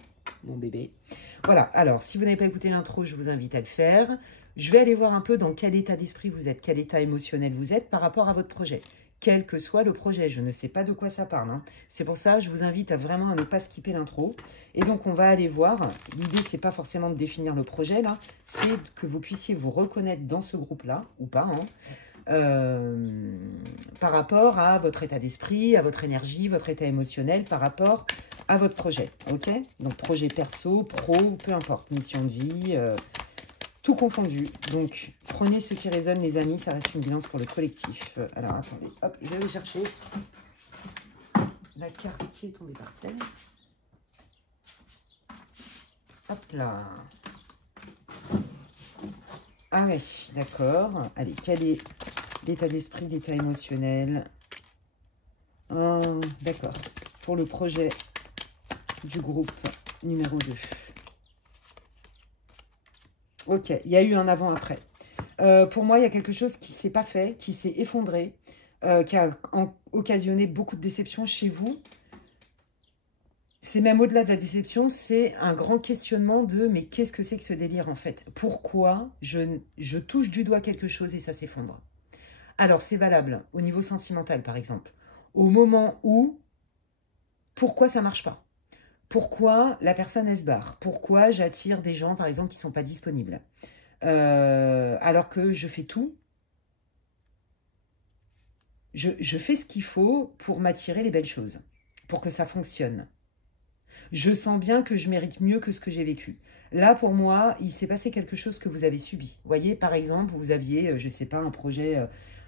mon bébé. Voilà, alors, si vous n'avez pas écouté l'intro, je vous invite à le faire. Je vais aller voir un peu dans quel état d'esprit vous êtes, quel état émotionnel vous êtes par rapport à votre projet. Quel que soit le projet, je ne sais pas de quoi ça parle. Hein. C'est pour ça que je vous invite à vraiment ne pas skipper l'intro. Et donc, on va aller voir. L'idée, c'est pas forcément de définir le projet, là. C'est que vous puissiez vous reconnaître dans ce groupe-là, ou pas. Hein. par rapport à votre état d'esprit, à votre énergie, votre état émotionnel, par rapport à votre projet. Ok? Donc, projet perso, pro, peu importe, mission de vie, tout confondu. Donc, prenez ce qui résonne, les amis, ça reste une guidance pour le collectif. Alors, attendez, hop, je vais aller chercher la carte qui est tombée par terre. Hop là. Ah oui, d'accord. Allez, quel est l'état d'esprit, l'état émotionnel? D'accord. Pour le projet du groupe numéro 2. Ok, il y a eu un avant-après. Pour moi, il y a quelque chose qui ne s'est pas fait, qui s'est effondré, qui a occasionné beaucoup de déceptions chez vous. C'est même au-delà de la déception, c'est un grand questionnement de « mais qu'est-ce que c'est que ce délire en fait? Pourquoi je touche du doigt quelque chose et ça s'effondre ?» Alors, c'est valable au niveau sentimental, par exemple. Au moment où, pourquoi ça ne marche pas? Pourquoi la personne, elle se barre? Pourquoi j'attire des gens, par exemple, qui ne sont pas disponibles? Alors que je fais tout. Je fais ce qu'il faut pour m'attirer les belles choses, pour que ça fonctionne. Je sens bien que je mérite mieux que ce que j'ai vécu. Là, pour moi, il s'est passé quelque chose que vous avez subi. Vous voyez, par exemple, vous aviez, je ne sais pas, un projet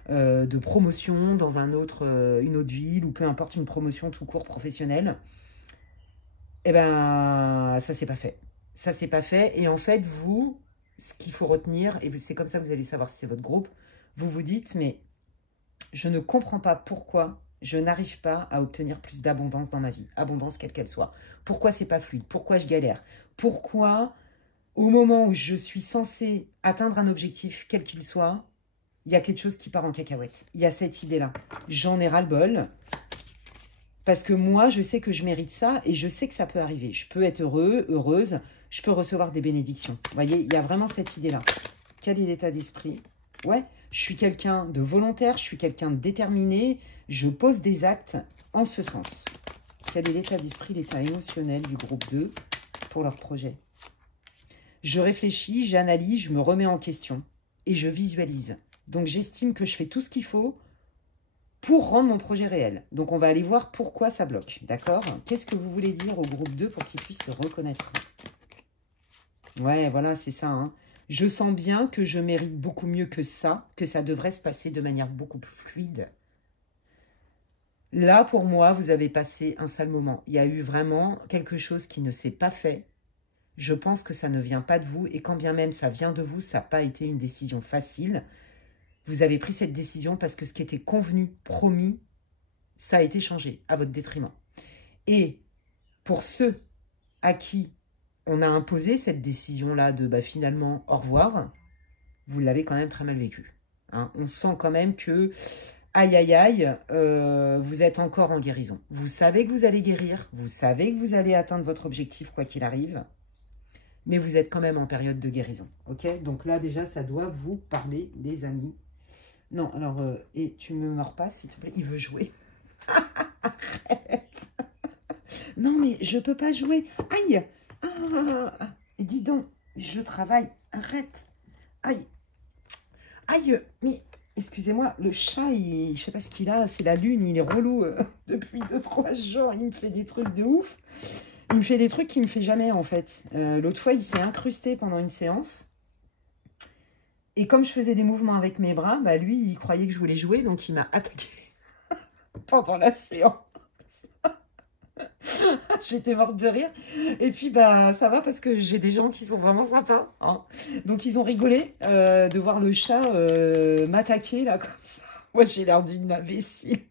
de promotion dans une autre ville, ou peu importe, une promotion tout court professionnelle. Eh bien, ça ne s'est pas fait. Ça ne s'est pas fait. Et en fait, vous, ce qu'il faut retenir, et c'est comme ça que vous allez savoir si c'est votre groupe, vous vous dites, mais je ne comprends pas pourquoi je n'arrive pas à obtenir plus d'abondance dans ma vie, abondance quelle qu'elle soit. Pourquoi c'est pas fluide? Pourquoi je galère? Pourquoi, au moment où je suis censée atteindre un objectif, quel qu'il soit, il y a quelque chose qui part en cacahuète? Il y a cette idée-là. J'en ai ras-le-bol, parce que moi, je sais que je mérite ça, et je sais que ça peut arriver. Je peux être heureux, heureuse, je peux recevoir des bénédictions. Vous voyez, il y a vraiment cette idée-là. Quel est l'état d'esprit? Ouais, je suis quelqu'un de volontaire, je suis quelqu'un de déterminé, je pose des actes en ce sens. Quel est l'état d'esprit, l'état émotionnel du groupe 2 pour leur projet? Je réfléchis, j'analyse, je me remets en question et je visualise. Donc j'estime que je fais tout ce qu'il faut pour rendre mon projet réel. Donc on va aller voir pourquoi ça bloque, d'accord? Qu'est-ce que vous voulez dire au groupe 2 pour qu'il puisse se reconnaître? Ouais, voilà, c'est ça, hein. Je sens bien que je mérite beaucoup mieux que ça devrait se passer de manière beaucoup plus fluide. Là, pour moi, vous avez passé un sale moment. Il y a eu vraiment quelque chose qui ne s'est pas fait. Je pense que ça ne vient pas de vous. Et quand bien même ça vient de vous, ça n'a pas été une décision facile. Vous avez pris cette décision parce que ce qui était convenu, promis, ça a été changé à votre détriment. Et pour ceux à qui on a imposé cette décision-là de finalement au revoir, vous l'avez quand même très mal vécu. Hein. On sent quand même que, aïe aïe aïe, vous êtes encore en guérison. Vous savez que vous allez guérir, vous savez que vous allez atteindre votre objectif quoi qu'il arrive, mais vous êtes quand même en période de guérison. Ok? Donc là déjà ça doit vous parler les amis. Non, alors, et tu me mords pas s'il te plaît, il veut jouer. Arrête. Non mais je peux pas jouer. Aïe. Ah, dis donc, je travaille, arrête. Aïe, aïe, mais excusez-moi, le chat, je sais pas ce qu'il a, c'est la lune, il est relou depuis 2-3 jours, il me fait des trucs de ouf. Il me fait des trucs qu'il me fait jamais en fait. L'autre fois, il s'est incrusté pendant une séance. Et comme je faisais des mouvements avec mes bras, lui, il croyait que je voulais jouer, donc il m'a attaqué pendant la séance. J'étais morte de rire. Et puis, ça va parce que j'ai des gens qui sont vraiment sympas. Hein. Donc, ils ont rigolé de voir le chat m'attaquer, là, comme ça. Moi, j'ai l'air d'une imbécile.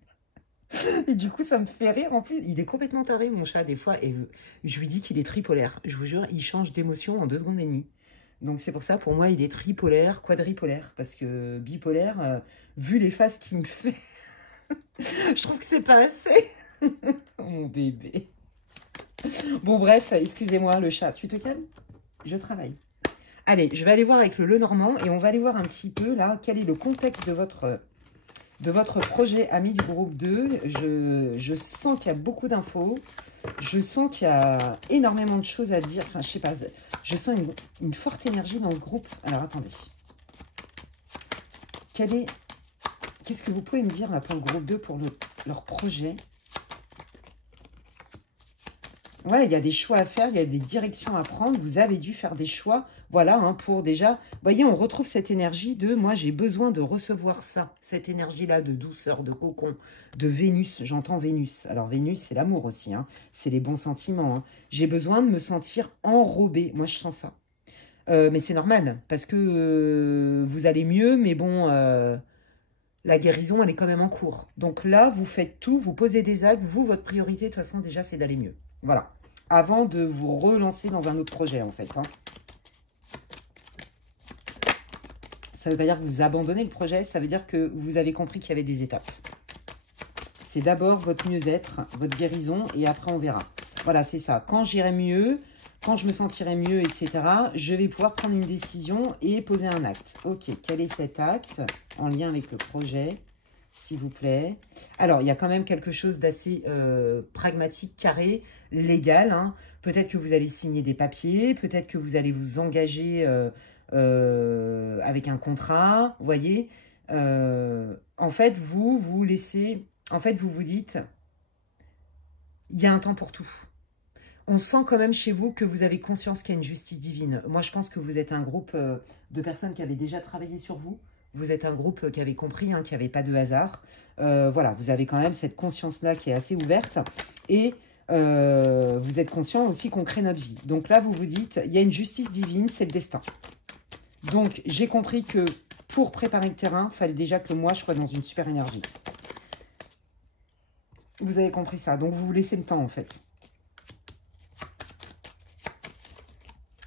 Et du coup, ça me fait rire. En plus, il est complètement taré, mon chat, des fois. Et je lui dis qu'il est tripolaire. Je vous jure, il change d'émotion en 2 secondes et demie. Donc, c'est pour ça, pour moi, il est tripolaire, quadripolaire. Parce que bipolaire, vu les faces qu'il me fait, je trouve que c'est pas assez. Mon bébé. Bon, bref, excusez-moi, le chat. Tu te calmes? Je travaille. Allez, je vais aller voir avec le Lenormand et on va aller voir un petit peu, là, quel est le contexte de votre projet ami du groupe 2. Je sens qu'il y a beaucoup d'infos. Je sens qu'il y a énormément de choses à dire. Enfin, je sais pas. Je sens une forte énergie dans le groupe. Alors, attendez. Quel est Qu'est-ce que vous pouvez me dire là, pour le groupe 2, pour leur projet? Ouais, il y a des choix à faire, il y a des directions à prendre. Vous avez dû faire des choix. Voilà, hein, pour déjà... Vous voyez, on retrouve cette énergie de... Moi, j'ai besoin de recevoir ça. Cette énergie-là de douceur, de cocon, de Vénus. J'entends Vénus. Alors, Vénus, c'est l'amour aussi. Hein. C'est les bons sentiments. Hein. J'ai besoin de me sentir enrobée. Moi, je sens ça. Mais c'est normal, parce que vous allez mieux, mais bon... la guérison, elle est quand même en cours. Donc là, vous faites tout, vous posez des actes. Vous, votre priorité, de toute façon, déjà, c'est d'aller mieux. Voilà. Avant de vous relancer dans un autre projet, en fait. Hein. Ça ne veut pas dire que vous abandonnez le projet. Ça veut dire que vous avez compris qu'il y avait des étapes. C'est d'abord votre mieux-être, votre guérison. Et après, on verra. Voilà, c'est ça. Quand j'irai mieux, quand je me sentirai mieux, etc., je vais pouvoir prendre une décision et poser un acte. Ok, quel est cet acte en lien avec le projet, s'il vous plaît? Alors, il y a quand même quelque chose d'assez pragmatique, carré, légal. Hein. Peut-être que vous allez signer des papiers, peut-être que vous allez vous engager avec un contrat, vous voyez. En fait, vous laissez... En fait, vous vous dites, il y a un temps pour tout. On sent quand même chez vous que vous avez conscience qu'il y a une justice divine. Moi, je pense que vous êtes un groupe de personnes qui avaient déjà travaillé sur vous. Vous êtes un groupe qui avait compris, hein, qu'il n'y avait pas de hasard. Voilà, vous avez quand même cette conscience-là qui est assez ouverte. Et vous êtes conscient aussi qu'on crée notre vie. Donc là, vous vous dites, il y a une justice divine, c'est le destin. Donc, j'ai compris que pour préparer le terrain, il fallait déjà que moi, je sois dans une super énergie. Vous avez compris ça. Donc, vous vous laissez le temps, en fait.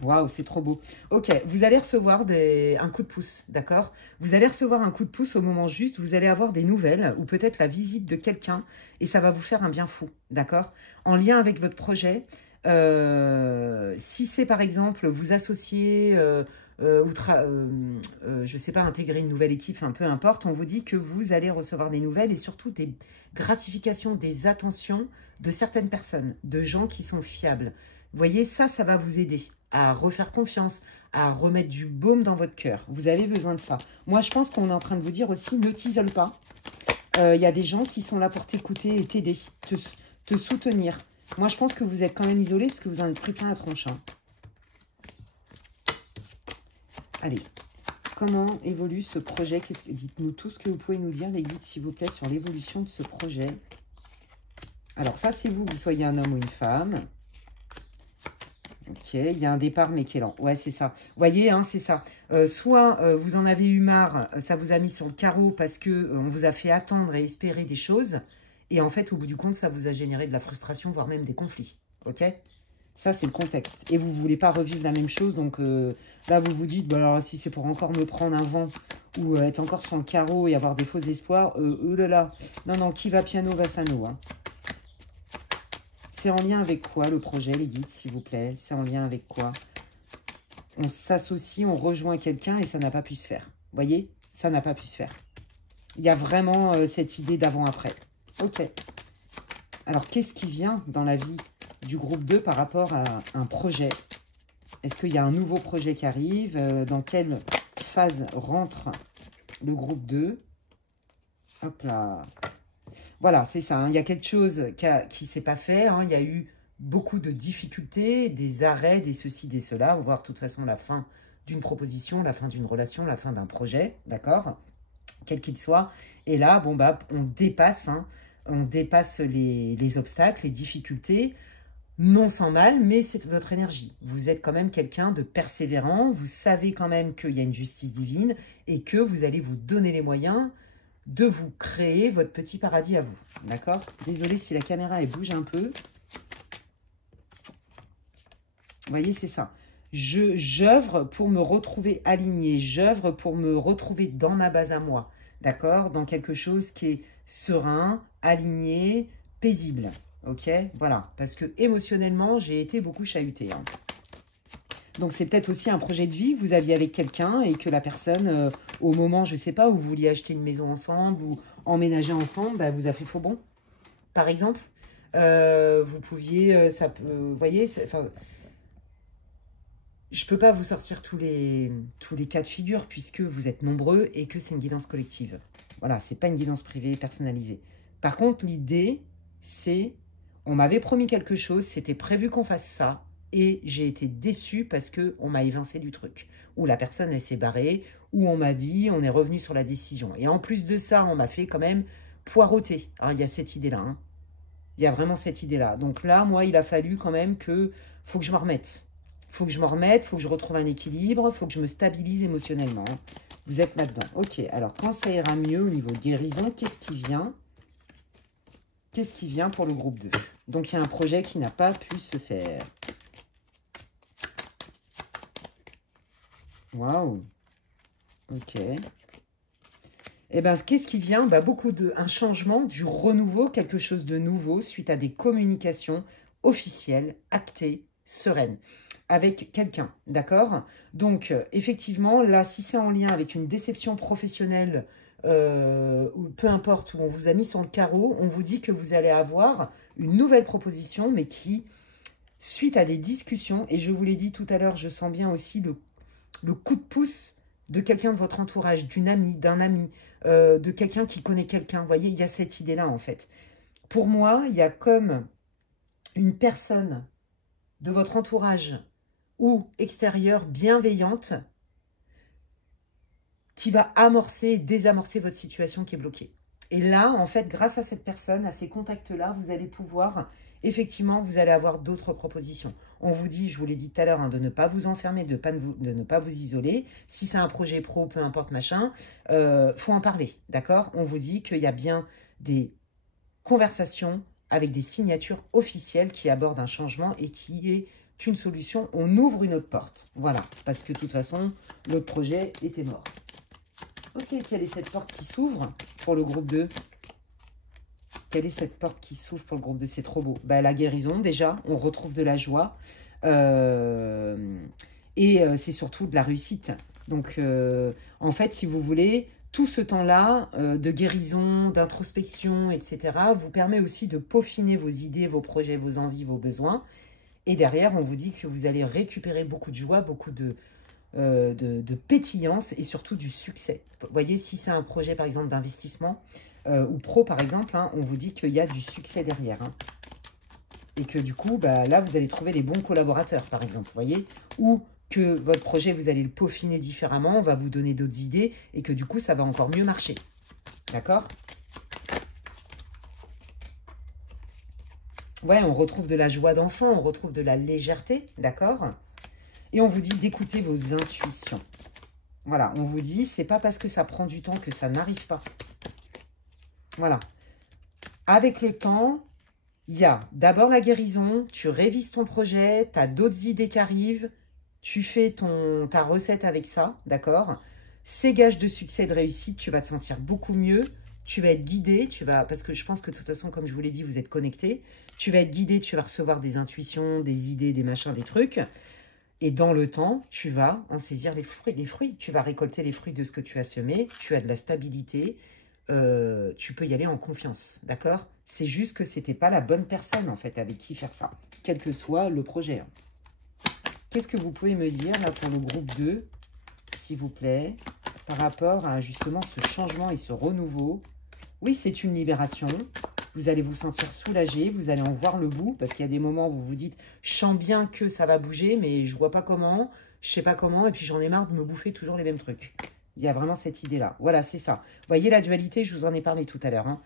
Waouh, c'est trop beau. Ok, vous allez recevoir un coup de pouce, d'accord? Vous allez recevoir un coup de pouce au moment juste, vous allez avoir des nouvelles ou peut-être la visite de quelqu'un et ça va vous faire un bien fou, d'accord? En lien avec votre projet, si c'est par exemple vous associer ou je sais pas, intégrer une nouvelle équipe, enfin, peu importe, on vous dit que vous allez recevoir des nouvelles et surtout des gratifications, des attentions de certaines personnes, de gens qui sont fiables. Vous voyez, ça va vous aider à refaire confiance, à remettre du baume dans votre cœur. Vous avez besoin de ça. Moi, je pense qu'on est en train de vous dire aussi, ne t'isole pas. Il y a des gens qui sont là pour t'écouter et t'aider, te soutenir. Moi, je pense que vous êtes quand même isolé parce que vous en êtes pris plein la tronche. Hein. Allez, comment évolue ce projet? Dites-nous tout ce que vous pouvez nous dire, les guides, s'il vous plaît, sur l'évolution de ce projet. Alors, ça, c'est vous, que vous soyez un homme ou une femme. Ok, il y a un départ, mais qui est lent. Ouais, c'est ça. Vous voyez, hein, c'est ça. Soit vous en avez eu marre, ça vous a mis sur le carreau parce que on vous a fait attendre et espérer des choses. Et en fait, au bout du compte, ça vous a généré de la frustration, voire même des conflits. Ok? Ça, c'est le contexte. Et vous ne voulez pas revivre la même chose. Donc là, vous vous dites, bah, alors, si c'est pour encore me prendre un vent ou être encore sur le carreau et avoir des faux espoirs, là. Non, non, qui va piano va sano. Hein. C'est en lien avec quoi le projet, les guides, s'il vous plaît? C'est en lien avec quoi? On s'associe, on rejoint quelqu'un et ça n'a pas pu se faire. Vous voyez? Ça n'a pas pu se faire. Il y a vraiment cette idée d'avant-après. Ok. Alors, qu'est-ce qui vient dans la vie du groupe 2 par rapport à un projet? Est-ce qu'il y a un nouveau projet qui arrive? Dans quelle phase rentre le groupe 2? Hop là. Voilà, c'est ça. Hein. Il y a quelque chose qui ne s'est pas fait. Hein. Il y a eu beaucoup de difficultés, des arrêts, des ceci, des cela. On va voir de toute façon la fin d'une proposition, la fin d'une relation, la fin d'un projet, d'accord? Quel qu'il soit. Et là, bon, bah, on dépasse, hein, on dépasse les obstacles, les difficultés, non sans mal, mais c'est votre énergie. Vous êtes quand même quelqu'un de persévérant. Vous savez quand même qu'il y a une justice divine et que vous allez vous donner les moyens de vous créer votre petit paradis à vous. D'accord? Désolée si la caméra elle bouge un peu. Vous voyez, c'est ça. J'œuvre pour me retrouver alignée. J'œuvre pour me retrouver dans ma base à moi. D'accord? Dans quelque chose qui est serein, aligné, paisible. Ok? Voilà. Parce que émotionnellement, j'ai été beaucoup chahutée. Hein. Donc, c'est peut-être aussi un projet de vie que vous aviez avec quelqu'un et que la personne, au moment, je ne sais pas, où vous vouliez acheter une maison ensemble ou emménager ensemble, bah, vous a fait faux bon. Par exemple, vous pouviez, vous voyez, enfin, je ne peux pas vous sortir tous les cas de figure puisque vous êtes nombreux et que c'est une guidance collective. Voilà, c'est pas une guidance privée personnalisée. Par contre, l'idée, c'est, on m'avait promis quelque chose, c'était prévu qu'on fasse ça, et j'ai été déçue parce qu'on m'a évincé du truc. Ou la personne, elle s'est barrée, ou on m'a dit, on est revenu sur la décision. Et en plus de ça, on m'a fait quand même poireauter. Alors, il y a cette idée-là, hein. Il y a vraiment cette idée-là. Donc là, moi, il a fallu quand même que, faut que je me remette. Faut que je me remette, faut que je retrouve un équilibre, faut que je me stabilise émotionnellement. Vous êtes là-dedans. Ok, alors quand ça ira mieux au niveau guérison, qu'est-ce qui vient? Qu'est-ce qui vient pour le groupe 2? Donc, il y a un projet qui n'a pas pu se faire. Waouh. Ok. Eh bien, qu'est-ce qui vient? Bah, un changement, du renouveau, quelque chose de nouveau suite à des communications officielles, actées, sereines, avec quelqu'un, d'accord? Donc, effectivement, là, si c'est en lien avec une déception professionnelle, ou peu importe, où on vous a mis sur le carreau, on vous dit que vous allez avoir une nouvelle proposition, mais qui, suite à des discussions, et je vous l'ai dit tout à l'heure, je sens bien aussi le coup de pouce de quelqu'un de votre entourage, d'une amie, d'un ami, de quelqu'un qui connaît quelqu'un. Vous voyez, il y a cette idée-là, en fait. Pour moi, il y a comme une personne de votre entourage ou extérieure bienveillante qui va amorcer et désamorcer votre situation qui est bloquée. Et là, en fait, grâce à cette personne, à ces contacts-là, vous allez pouvoir, effectivement, vous allez avoir d'autres propositions. On vous dit, je vous l'ai dit tout à l'heure, hein, de ne pas vous enfermer, de ne pas vous isoler. Si c'est un projet pro, peu importe, machin, faut en parler, d'accord? On vous dit qu'il y a bien des conversations avec des signatures officielles qui abordent un changement et qui est une solution. On ouvre une autre porte, voilà, parce que de toute façon, l'autre projet était mort. Ok, quelle est cette porte qui s'ouvre pour le groupe 2? Quelle est cette porte qui s'ouvre pour le groupe 2? C'est trop beau. Bah, la guérison, déjà, on retrouve de la joie. C'est surtout de la réussite. Donc, en fait, si vous voulez, tout ce temps-là de guérison, d'introspection, etc., vous permet aussi de peaufiner vos idées, vos projets, vos envies, vos besoins. Et derrière, on vous dit que vous allez récupérer beaucoup de joie, beaucoup de pétillance et surtout du succès. Vous voyez, si c'est un projet, par exemple, d'investissement ou pro, par exemple, hein, on vous dit qu'il y a du succès derrière. Hein. Et que du coup, bah, là, vous allez trouver les bons collaborateurs, par exemple, vous voyez. Ou que votre projet, vous allez le peaufiner différemment, on va vous donner d'autres idées et que du coup, ça va encore mieux marcher. D'accord? Ouais, on retrouve de la joie d'enfant, on retrouve de la légèreté, d'accord? Et on vous dit d'écouter vos intuitions. Voilà, on vous dit, c'est pas parce que ça prend du temps que ça n'arrive pas. Voilà. Avec le temps, il y a d'abord la guérison, tu révises ton projet, tu as d'autres idées qui arrivent, tu fais ta recette avec ça, d'accord? Ces gages de succès et de réussite, tu vas te sentir beaucoup mieux, tu vas être guidé, parce que je pense que de toute façon, comme je vous l'ai dit, vous êtes connecté, tu vas être guidé, tu vas recevoir des intuitions, des idées, des machins, des trucs. Et dans le temps, tu vas en saisir les fruits. Tu vas récolter les fruits de ce que tu as semé. Tu as de la stabilité. Tu peux y aller en confiance. D'accord? C'est juste que ce n'était pas la bonne personne, en fait, avec qui faire ça. Quel que soit le projet. Hein. Qu'est-ce que vous pouvez me dire, là, pour le groupe 2, s'il vous plaît, par rapport à, justement, ce changement et ce renouveau? Oui, c'est une libération. Vous allez vous sentir soulagé, vous allez en voir le bout, parce qu'il y a des moments où vous vous dites « je sens bien que ça va bouger, mais je vois pas comment, je sais pas comment, et puis j'en ai marre de me bouffer toujours les mêmes trucs. » Il y a vraiment cette idée-là. Voilà, c'est ça. Vous voyez la dualité, je vous en ai parlé tout à l'heure. Hein.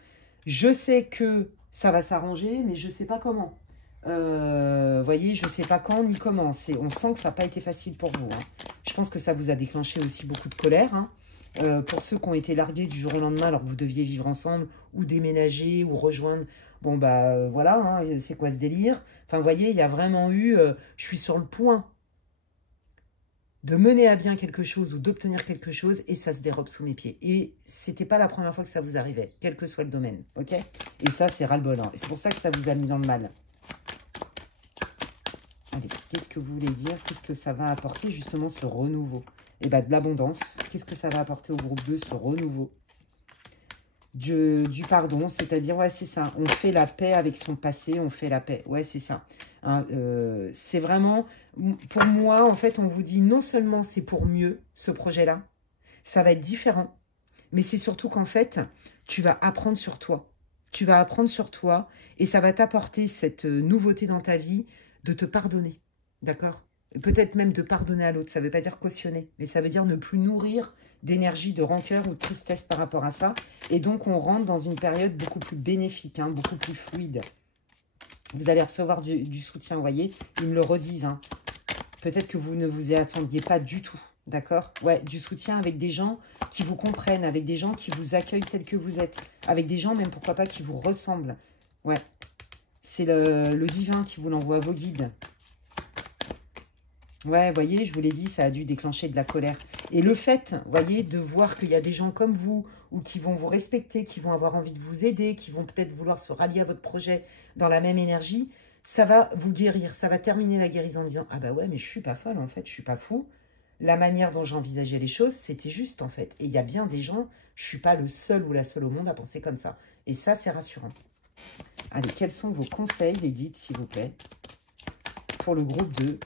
Je sais que ça va s'arranger, mais je sais pas comment. Vous voyez, je sais pas quand ni comment. On sent que ça n'a pas été facile pour vous. Hein. Je pense que ça vous a déclenché aussi beaucoup de colère. Hein. Pour ceux qui ont été largués du jour au lendemain alors que vous deviez vivre ensemble ou déménager ou rejoindre, bon bah voilà, hein, c'est quoi ce délire? Enfin vous voyez, il y a vraiment eu, je suis sur le point de mener à bien quelque chose ou d'obtenir quelque chose et ça se dérobe sous mes pieds. Et c'était pas la première fois que ça vous arrivait, quel que soit le domaine, ok? Et ça c'est ras-le-bol, hein. Et c'est pour ça que ça vous a mis dans le mal. Allez, qu'est-ce que vous voulez dire? Qu'est-ce que ça va apporter justement ce renouveau? Et bien, de l'abondance. Qu'est-ce que ça va apporter au groupe 2, ce renouveau? Du pardon, c'est-à-dire, ouais, c'est ça. On fait la paix avec son passé, on fait la paix. Ouais, c'est ça. Hein, c'est vraiment, pour moi, en fait, on vous dit non seulement c'est pour mieux, ce projet-là, ça va être différent, Mais c'est surtout qu'en fait, tu vas apprendre sur toi. Tu vas apprendre sur toi et ça va t'apporter cette nouveauté dans ta vie de te pardonner. D'accord? Peut-être même de pardonner à l'autre. Ça ne veut pas dire cautionner, mais ça veut dire ne plus nourrir d'énergie, de rancœur ou de tristesse par rapport à ça. Et donc, on rentre dans une période beaucoup plus bénéfique, hein, beaucoup plus fluide. Vous allez recevoir du soutien, vous voyez. Ils me le redisent. Hein. Peut-être que vous ne vous y attendiez pas du tout. D'accord? Ouais, du soutien avec des gens qui vous comprennent, avec des gens qui vous accueillent tel que vous êtes, avec des gens, même pourquoi pas, qui vous ressemblent. Ouais, c'est le divin qui vous l'envoie, vos guides. Ouais, vous voyez, je vous l'ai dit, ça a dû déclencher de la colère. Et le fait, vous voyez, de voir qu'il y a des gens comme vous, ou qui vont vous respecter, qui vont avoir envie de vous aider, qui vont peut-être vouloir se rallier à votre projet dans la même énergie, ça va vous guérir, ça va terminer la guérison en disant « Ah bah ouais, mais je suis pas folle en fait, je suis pas fou. La manière dont j'envisageais les choses, c'était juste en fait. Et il y a bien des gens, je suis pas le seul ou la seule au monde à penser comme ça. Et ça, c'est rassurant. Allez, quels sont vos conseils, les guides, s'il vous plaît, pour le groupe 2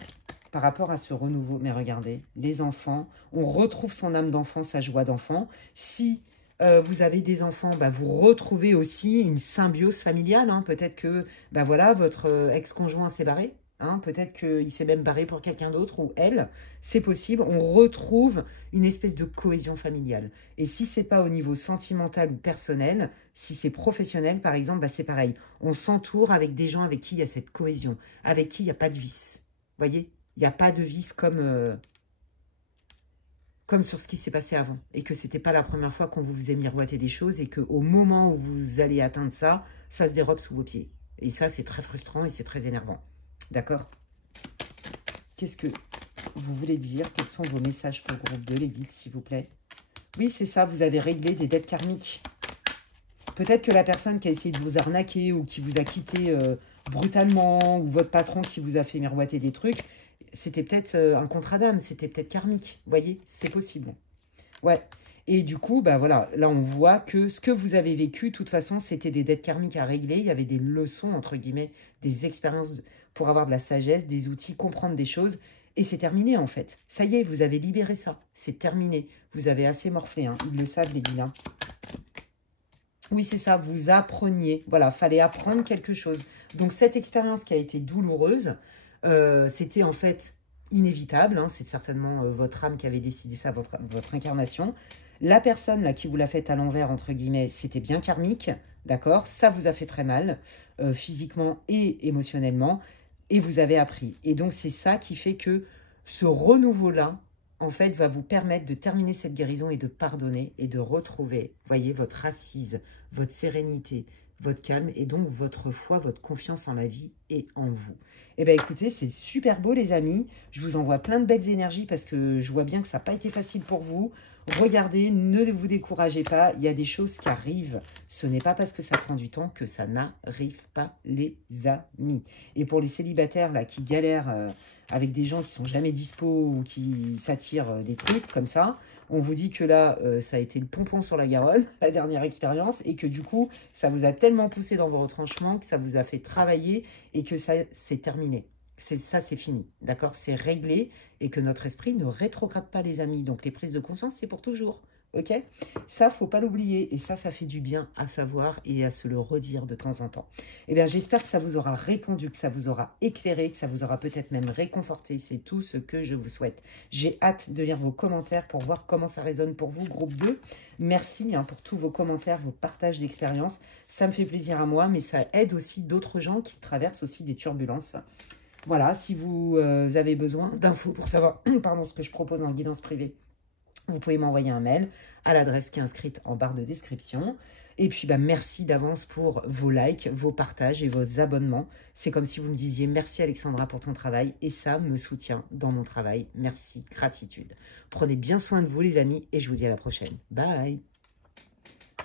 par rapport à ce renouveau? Mais regardez, les enfants, on retrouve son âme d'enfant, sa joie d'enfant. Si vous avez des enfants, bah, vous retrouvez aussi une symbiose familiale. Hein. Peut-être que bah, voilà, votre ex-conjoint s'est barré. Hein. Peut-être qu'il s'est même barré pour quelqu'un d'autre ou elle. C'est possible. On retrouve une espèce de cohésion familiale. Et si ce n'est pas au niveau sentimental ou personnel, si c'est professionnel, par exemple, bah, c'est pareil. On s'entoure avec des gens avec qui il y a cette cohésion, avec qui il n'y a pas de vice. Vous voyez? Il n'y a pas de vice comme sur ce qui s'est passé avant. Et que ce n'était pas la première fois qu'on vous faisait miroiter des choses et qu'au moment où vous allez atteindre ça, ça se dérobe sous vos pieds. Et ça, c'est très frustrant et c'est très énervant. D'accord? Qu'est-ce que vous voulez dire? Quels sont vos messages pour le groupe 2, les guides, s'il vous plaît? Oui, c'est ça, vous avez réglé des dettes karmiques. Peut-être que la personne qui a essayé de vous arnaquer ou qui vous a quitté brutalement, ou votre patron qui vous a fait miroiter des trucs, c'était peut-être un contrat d'âme, c'était peut-être karmique. Vous voyez, c'est possible. Ouais. Et du coup, bah voilà, là on voit que ce que vous avez vécu, de toute façon, c'était des dettes karmiques à régler. Il y avait des leçons, entre guillemets, des expériences pour avoir de la sagesse, des outils, comprendre des choses. Et c'est terminé en fait. Ça y est, vous avez libéré ça. C'est terminé. Vous avez assez morflé. Hein. Ils le savent, les guides. Oui, c'est ça. Vous appreniez. Voilà, fallait apprendre quelque chose. Donc cette expérience qui a été douloureuse, c'était en fait inévitable. Hein. C'est certainement votre âme qui avait décidé ça, votre incarnation. La personne là qui vous l'a fait à l'envers, entre guillemets, c'était bien karmique. D'accord? Ça vous a fait très mal, physiquement et émotionnellement. Et vous avez appris. Et donc, c'est ça qui fait que ce renouveau-là, en fait, va vous permettre de terminer cette guérison et de pardonner et de retrouver, voyez, votre assise, votre sérénité, votre calme et donc votre foi, votre confiance en la vie et en vous. Eh bien, écoutez, c'est super beau, les amis. Je vous envoie plein de belles énergies parce que je vois bien que ça n'a pas été facile pour vous. Regardez, ne vous découragez pas. Il y a des choses qui arrivent. Ce n'est pas parce que ça prend du temps que ça n'arrive pas, les amis. Et pour les célibataires là qui galèrent avec des gens qui sont jamais dispo ou qui s'attirent des trucs comme ça, on vous dit que là, ça a été le pompon sur la Garonne, la dernière expérience, et que du coup, ça vous a tellement poussé dans vos retranchements que ça vous a fait travailler et que ça, c'est terminé. Ça, c'est fini, d'accord? C'est réglé et que notre esprit ne rétrograde pas, les amis. Donc, les prises de conscience, c'est pour toujours, ok? Ça, faut pas l'oublier et ça fait du bien à savoir et à se le redire de temps en temps. Eh bien, j'espère que ça vous aura répondu, que ça vous aura éclairé, que ça vous aura peut-être même réconforté. C'est tout ce que je vous souhaite. J'ai hâte de lire vos commentaires pour voir comment ça résonne pour vous, groupe 2. Merci pour tous vos commentaires, vos partages d'expérience. Ça me fait plaisir à moi, mais ça aide aussi d'autres gens qui traversent aussi des turbulences. Voilà, si vous avez besoin d'infos pour savoir pardon, ce que je propose en guidance privée, vous pouvez m'envoyer un mail à l'adresse qui est inscrite en barre de description. Et puis, merci d'avance pour vos likes, vos partages et vos abonnements. C'est comme si vous me disiez merci Alexandra pour ton travail et ça me soutient dans mon travail. Merci, gratitude. Prenez bien soin de vous les amis et je vous dis à la prochaine. Bye.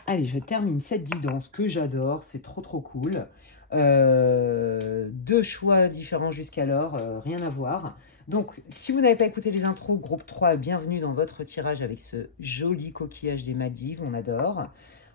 Allez, je termine cette guidance que j'adore, c'est trop cool. 2 choix différents jusqu'alors, rien à voir. Donc, si vous n'avez pas écouté les intros, groupe 3, bienvenue dans votre tirage avec ce joli coquillage des Maldives, on adore.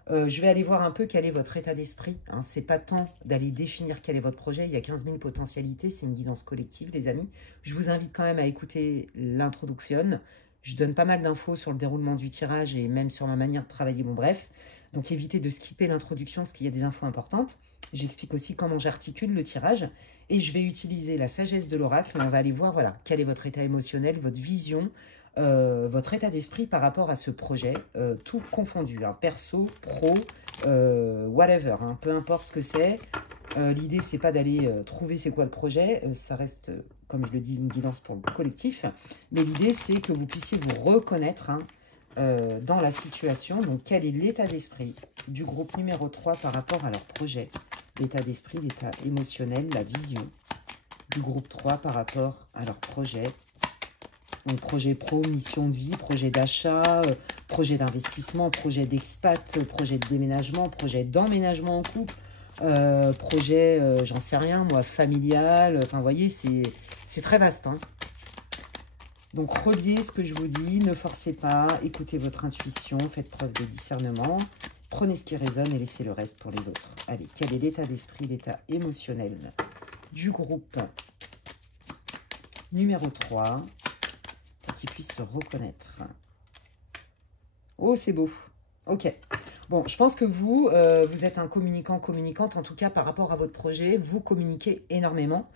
Je vais aller voir un peu quel est votre état d'esprit. Hein. C'est pas temps d'aller définir quel est votre projet. Il y a 15 000 potentialités, c'est une guidance collective, les amis. Je vous invite quand même à écouter l'introduction. Je donne pas mal d'infos sur le déroulement du tirage et même sur ma manière de travailler. Bon, bref. Donc, évitez de skipper l'introduction parce qu'il y a des infos importantes. J'explique aussi comment j'articule le tirage. Et je vais utiliser la sagesse de l'oracle. On va aller voir, voilà, quel est votre état émotionnel, votre vision, votre état d'esprit par rapport à ce projet, tout confondu, hein, perso, pro, whatever, hein, peu importe ce que c'est. L'idée, c'est pas d'aller trouver c'est quoi le projet, ça reste, comme je le dis, une guidance pour le collectif, mais l'idée, c'est que vous puissiez vous reconnaître hein, dans la situation. Donc, quel est l'état d'esprit du groupe numéro 3 par rapport à leur projet? L'état d'esprit, l'état émotionnel, la vision du groupe 3 par rapport à leur projet. Donc, projet pro, mission de vie, projet d'achat, projet d'investissement, projet d'expat, projet de déménagement, projet d'emménagement en couple, projet, j'en sais rien, moi, familial. Enfin, vous voyez, c'est très vaste. Hein. Donc, reliez ce que je vous dis, ne forcez pas, écoutez votre intuition, faites preuve de discernement, prenez ce qui résonne et laissez le reste pour les autres. Allez, quel est l'état d'esprit, l'état émotionnel du groupe numéro 3 ? Qui puisse se reconnaître. Oh, c'est beau. Ok. Bon, je pense que vous, vous êtes un communicant, communicante, en tout cas par rapport à votre projet, vous communiquez énormément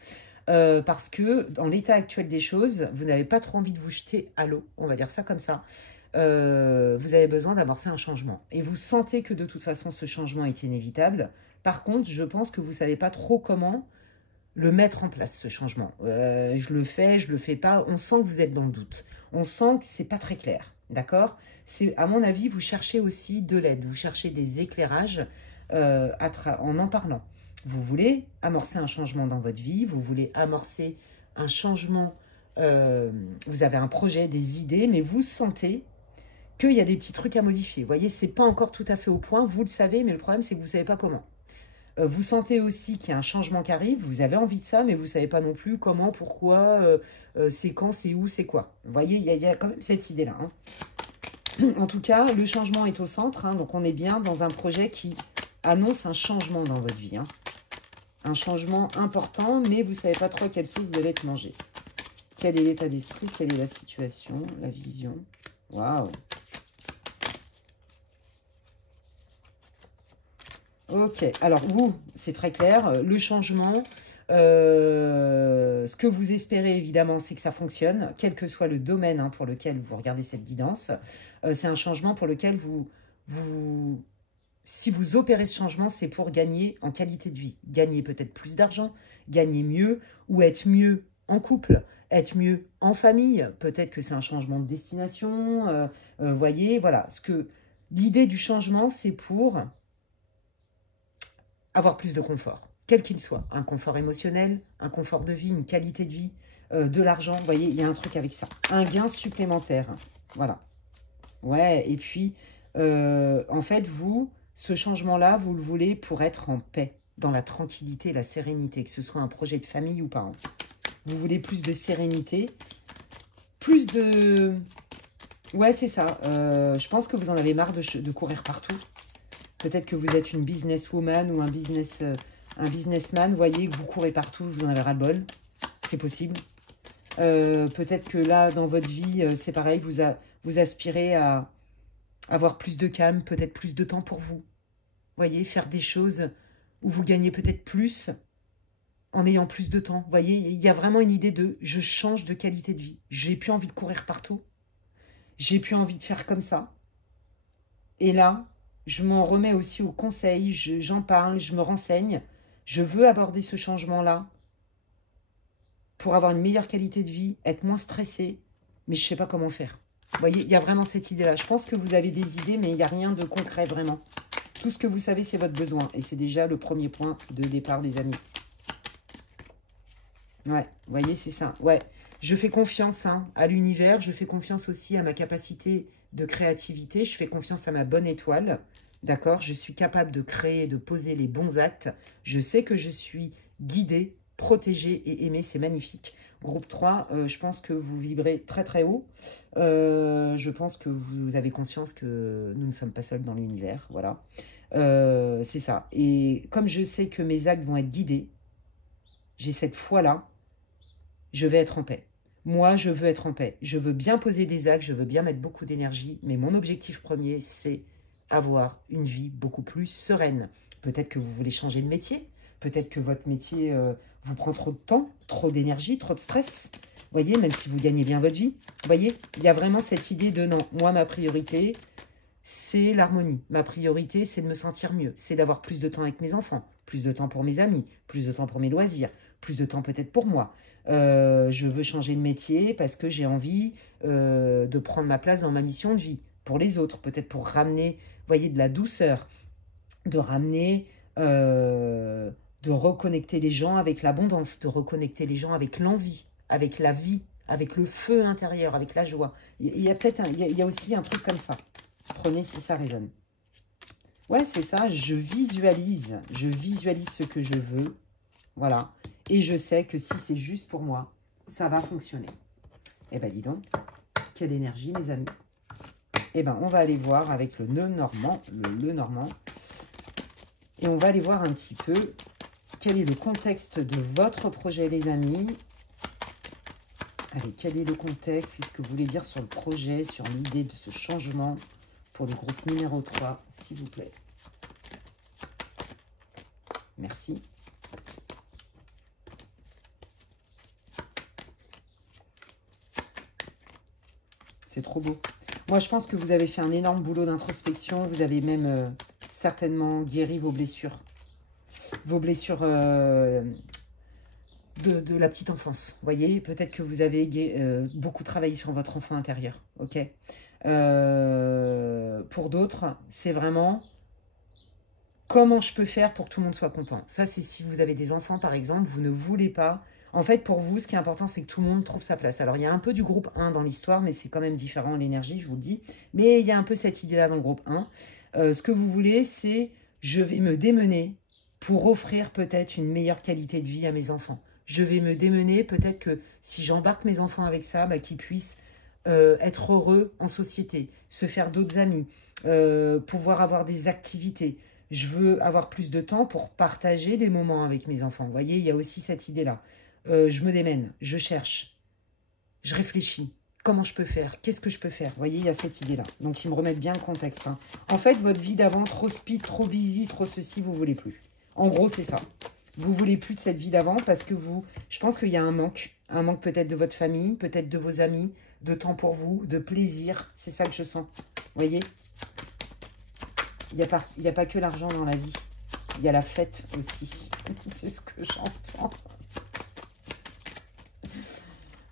parce que dans l'état actuel des choses, vous n'avez pas trop envie de vous jeter à l'eau, on va dire ça comme ça. Vous avez besoin d'amorcer un changement. Et vous sentez que de toute façon, ce changement est inévitable. Par contre, je pense que vous ne savez pas trop comment le mettre en place, ce changement. Je le fais pas. On sent que vous êtes dans le doute. On sent que c'est pas très clair. D'accord? À mon avis, vous cherchez aussi de l'aide. Vous cherchez des éclairages en parlant. Vous voulez amorcer un changement dans votre vie. Vous voulez amorcer un changement. Vous avez un projet, des idées, mais vous sentez qu'il y a des petits trucs à modifier. Vous voyez, c'est pas encore tout à fait au point. Vous le savez, mais le problème, c'est que vous ne savez pas comment. Vous sentez aussi qu'il y a un changement qui arrive, vous avez envie de ça, mais vous ne savez pas non plus comment, pourquoi, c'est quand, c'est où, c'est quoi. Vous voyez, il y a quand même cette idée-là. Hein. En tout cas, le changement est au centre, hein, donc on est bien dans un projet qui annonce un changement dans votre vie. Hein. Un changement important, mais vous ne savez pas trop à quelle sauce vous allez être mangé. Quel est l'état d'esprit, quelle est la situation, la vision. Waouh! Ok, alors vous, c'est très clair, le changement, ce que vous espérez évidemment, c'est que ça fonctionne, quel que soit le domaine hein, pour lequel vous regardez cette guidance, c'est un changement pour lequel si vous opérez ce changement, c'est pour gagner en qualité de vie, gagner peut-être plus d'argent, gagner mieux ou être mieux en couple, être mieux en famille, peut-être que c'est un changement de destination, voyez, voilà, l'idée du changement, c'est pour avoir plus de confort, quel qu'il soit. Un confort émotionnel, un confort de vie, une qualité de vie, de l'argent. Vous voyez, il y a un truc avec ça. Un gain supplémentaire. Voilà. Ouais, et puis, en fait, ce changement-là, vous le voulez pour être en paix, dans la tranquillité, la sérénité, que ce soit un projet de famille ou pas. Hein. Vous voulez plus de sérénité, plus de... Ouais, c'est ça. Je pense que vous en avez marre de courir partout. Peut-être que vous êtes une businesswoman ou un businessman, vous voyez, que vous courez partout, vous en avez ras-le-bol. C'est possible. Peut-être que là, dans votre vie, c'est pareil, vous aspirez à avoir plus de calme, peut-être plus de temps pour vous. Vous voyez, faire des choses où vous gagnez peut-être plus en ayant plus de temps. Vous voyez, il y a vraiment une idée de « je change de qualité de vie ». J'ai plus envie de courir partout. J'ai plus envie de faire comme ça. Et là... je m'en remets aussi au conseil, j'en parle, je me renseigne. Je veux aborder ce changement-là pour avoir une meilleure qualité de vie, être moins stressé, mais je ne sais pas comment faire. Vous voyez, il y a vraiment cette idée-là. Je pense que vous avez des idées, mais il n'y a rien de concret vraiment. Tout ce que vous savez, c'est votre besoin. Et c'est déjà le premier point de départ, les amis. Ouais, vous voyez, c'est ça. Ouais, je fais confiance hein, à l'univers. Je fais confiance aussi à ma capacité de créativité. Je fais confiance à ma bonne étoile. D'accord? Je suis capable de créer, de poser les bons actes. Je sais que je suis guidée, protégée et aimée. C'est magnifique. Groupe 3, je pense que vous vibrez très très haut. Je pense que vous avez conscience que nous ne sommes pas seuls dans l'univers. Voilà. C'est ça. Et comme je sais que mes actes vont être guidés, j'ai cette foi-là, je vais être en paix. Moi, je veux être en paix. Je veux bien poser des actes, je veux bien mettre beaucoup d'énergie, mais mon objectif premier, c'est avoir une vie beaucoup plus sereine. Peut-être que vous voulez changer de métier, peut-être que votre métier vous prend trop de temps, trop d'énergie, trop de stress. Vous voyez, même si vous gagnez bien votre vie. Vous voyez, il y a vraiment cette idée de non, moi, ma priorité, c'est l'harmonie. Ma priorité, c'est de me sentir mieux. C'est d'avoir plus de temps avec mes enfants, plus de temps pour mes amis, plus de temps pour mes loisirs, plus de temps peut-être pour moi. Je veux changer de métier parce que j'ai envie de prendre ma place dans ma mission de vie. Pour les autres, peut-être pour ramener, vous voyez, de la douceur, de ramener, de reconnecter les gens avec l'abondance, de reconnecter les gens avec l'envie, avec la vie, avec le feu intérieur, avec la joie. Il y a peut-être, il y a aussi un truc comme ça. Prenez si ça résonne. Ouais, c'est ça, je visualise ce que je veux, voilà. Et je sais que si c'est juste pour moi, ça va fonctionner. Eh bien, dis donc, quelle énergie, mes amis. Eh bien, on va aller voir avec le nœud normand, et on va aller voir un petit peu quel est le contexte de votre projet, les amis. Allez, quel est le contexte? Qu'est-ce que vous voulez dire sur le projet, sur l'idée de ce changement pour le groupe numéro 3, s'il vous plaît? Merci. C'est trop beau. Moi, je pense que vous avez fait un énorme boulot d'introspection. Vous avez même certainement guéri vos blessures. Vos blessures de la petite enfance. Vous voyez, peut-être que vous avez beaucoup travaillé sur votre enfant intérieur. Ok. Pour d'autres, c'est vraiment comment je peux faire pour que tout le monde soit content. Ça, c'est si vous avez des enfants, par exemple, vous ne voulez pas. En fait, pour vous, ce qui est important, c'est que tout le monde trouve sa place. Alors, il y a un peu du groupe 1 dans l'histoire, mais c'est quand même différent, l'énergie, je vous le dis. Mais il y a un peu cette idée-là dans le groupe 1. Ce que vous voulez, c'est je vais me démener pour offrir peut-être une meilleure qualité de vie à mes enfants. Je vais me démener, peut-être que si j'embarque mes enfants avec ça, bah, qu'ils puissent être heureux en société, se faire d'autres amis, pouvoir avoir des activités. Je veux avoir plus de temps pour partager des moments avec mes enfants. Vous voyez, il y a aussi cette idée-là. Je me démène, je cherche, je réfléchis. Comment je peux faire? Qu'est-ce que je peux faire? Vous voyez, il y a cette idée-là. Donc, ils me remettent bien le contexte. Hein. En fait, votre vie d'avant, trop speed, trop busy, trop ceci, vous ne voulez plus. En gros, c'est ça. Vous ne voulez plus de cette vie d'avant parce que je pense qu'il y a un manque peut-être de votre famille, peut-être de vos amis, de temps pour vous, de plaisir. C'est ça que je sens. Vous voyez? Il n'y a pas que l'argent dans la vie. Il y a la fête aussi. C'est ce que j'entends.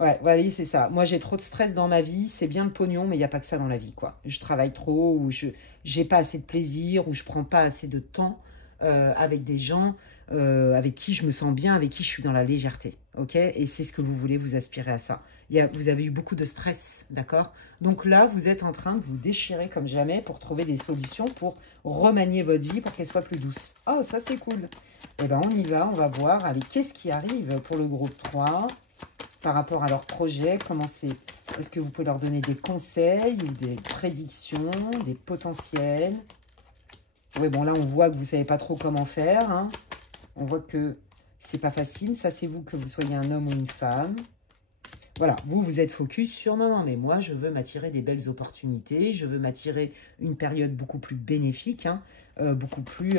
Ouais, voilà, c'est ça. Moi, j'ai trop de stress dans ma vie. C'est bien le pognon, mais il n'y a pas que ça dans la vie, quoi. Je travaille trop, ou je n'ai pas assez de plaisir, ou je prends pas assez de temps avec des gens avec qui je me sens bien, avec qui je suis dans la légèreté. Ok? Et c'est ce que vous voulez, vous aspirez à ça. Vous avez eu beaucoup de stress, d'accord? Donc là, vous êtes en train de vous déchirer comme jamais pour trouver des solutions pour remanier votre vie pour qu'elle soit plus douce. Oh, ça, c'est cool. Eh bien, on y va. On va voir. Allez, qu'est-ce qui arrive pour le groupe 3 par rapport à leur projet? Comment c'est? Est-ce que vous pouvez leur donner des conseils ou des prédictions, des potentiels? Oui, bon, là, on voit que vous ne savez pas trop comment faire. Hein. On voit que c'est pas facile. Ça, c'est vous, que vous soyez un homme ou une femme. Voilà, vous êtes focus sur non, mais moi, je veux m'attirer des belles opportunités. Je veux m'attirer une période beaucoup plus bénéfique, hein, beaucoup plus...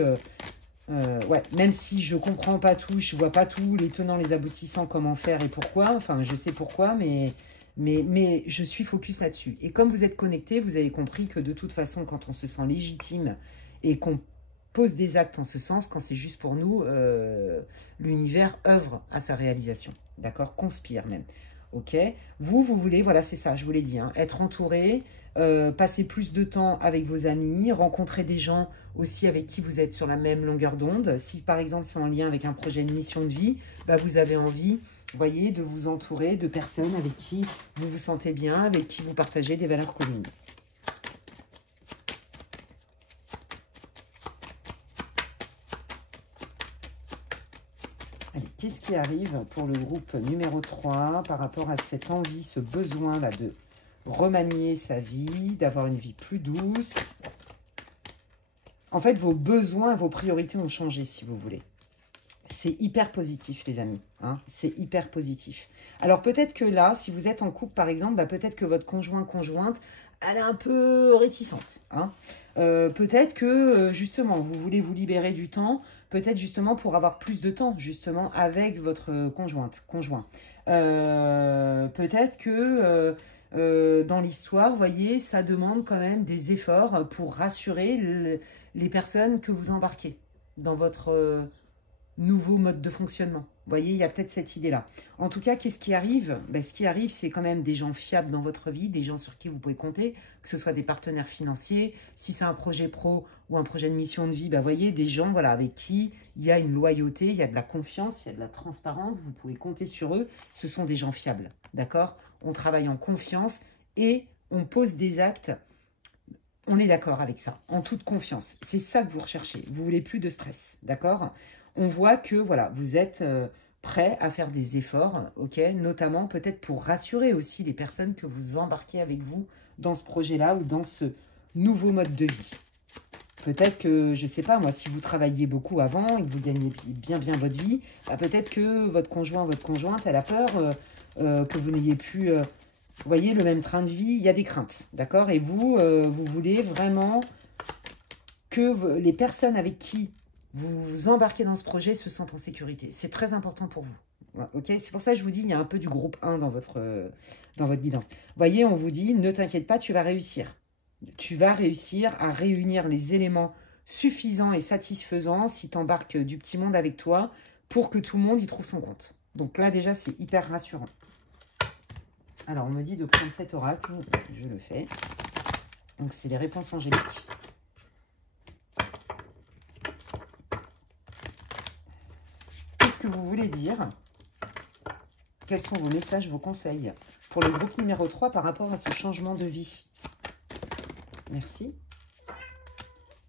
ouais, même si je comprends pas tout, je vois pas tout, les tenants, les aboutissants, comment faire et pourquoi. Enfin, je sais pourquoi, mais je suis focus là-dessus. Et comme vous êtes connecté, vous avez compris que de toute façon, quand on se sent légitime et qu'on pose des actes en ce sens, quand c'est juste pour nous, l'univers œuvre à sa réalisation. D'accord? Conspire même. Ok? Vous voulez, voilà, c'est ça, je vous l'ai dit, hein, être entouré, passer plus de temps avec vos amis, rencontrer des gens aussi avec qui vous êtes sur la même longueur d'onde. Si par exemple c'est en lien avec un projet, une mission de vie, bah, vous avez envie, vous voyez, de vous entourer de personnes avec qui vous vous sentez bien, avec qui vous partagez des valeurs communes. Allez, qu'est-ce qui arrive pour le groupe numéro 3 par rapport à cette envie, ce besoin-là de remanier sa vie, d'avoir une vie plus douce? En fait, vos besoins, vos priorités ont changé, si vous voulez. C'est hyper positif, les amis. Hein, c'est hyper positif. Alors, peut-être que là, si vous êtes en couple, par exemple, bah, peut-être que votre conjointe, elle est un peu réticente. Hein. Peut-être que, justement, vous voulez vous libérer du temps, peut-être justement pour avoir plus de temps, justement, avec votre conjoint. Peut-être que dans l'histoire, vous voyez, ça demande quand même des efforts pour rassurer les personnes que vous embarquez dans votre nouveau mode de fonctionnement. Vous voyez, il y a peut-être cette idée-là. En tout cas, qu'est-ce qui arrive? Ben, ce qui arrive, c'est quand même des gens fiables dans votre vie, des gens sur qui vous pouvez compter, que ce soit des partenaires financiers, si c'est un projet pro ou un projet de mission de vie, ben, vous voyez, des gens voilà, avec qui il y a une loyauté, il y a de la confiance, il y a de la transparence, vous pouvez compter sur eux, ce sont des gens fiables, d'accord? On travaille en confiance et on pose des actes. On est d'accord avec ça, en toute confiance. C'est ça que vous recherchez. Vous voulez plus de stress, d'accord? On voit que voilà, vous êtes prêt à faire des efforts, ok? Notamment peut-être pour rassurer aussi les personnes que vous embarquez avec vous dans ce projet-là ou dans ce nouveau mode de vie. Peut-être que, je ne sais pas moi, si vous travailliez beaucoup avant et que vous gagnez bien votre vie, bah, peut-être que votre conjoint, votre conjointe, elle a peur que vous n'ayez plus... vous voyez, le même train de vie, il y a des craintes, d'accord? Et vous, vous voulez vraiment que les personnes avec qui vous vous embarquez dans ce projet se sentent en sécurité. C'est très important pour vous. Ok, c'est pour ça que je vous dis, il y a un peu du groupe 1 dans votre guidance. Vous voyez, on vous dit, ne t'inquiète pas, tu vas réussir. Tu vas réussir à réunir les éléments suffisants et satisfaisants si tu embarques du petit monde avec toi pour que tout le monde y trouve son compte. Donc là, déjà, c'est hyper rassurant. Alors, on me dit de prendre cet oracle. Je le fais. Donc, c'est les réponses angéliques. Qu'est-ce que vous voulez dire? Quels sont vos messages, vos conseils pour le groupe numéro 3 par rapport à ce changement de vie? Merci.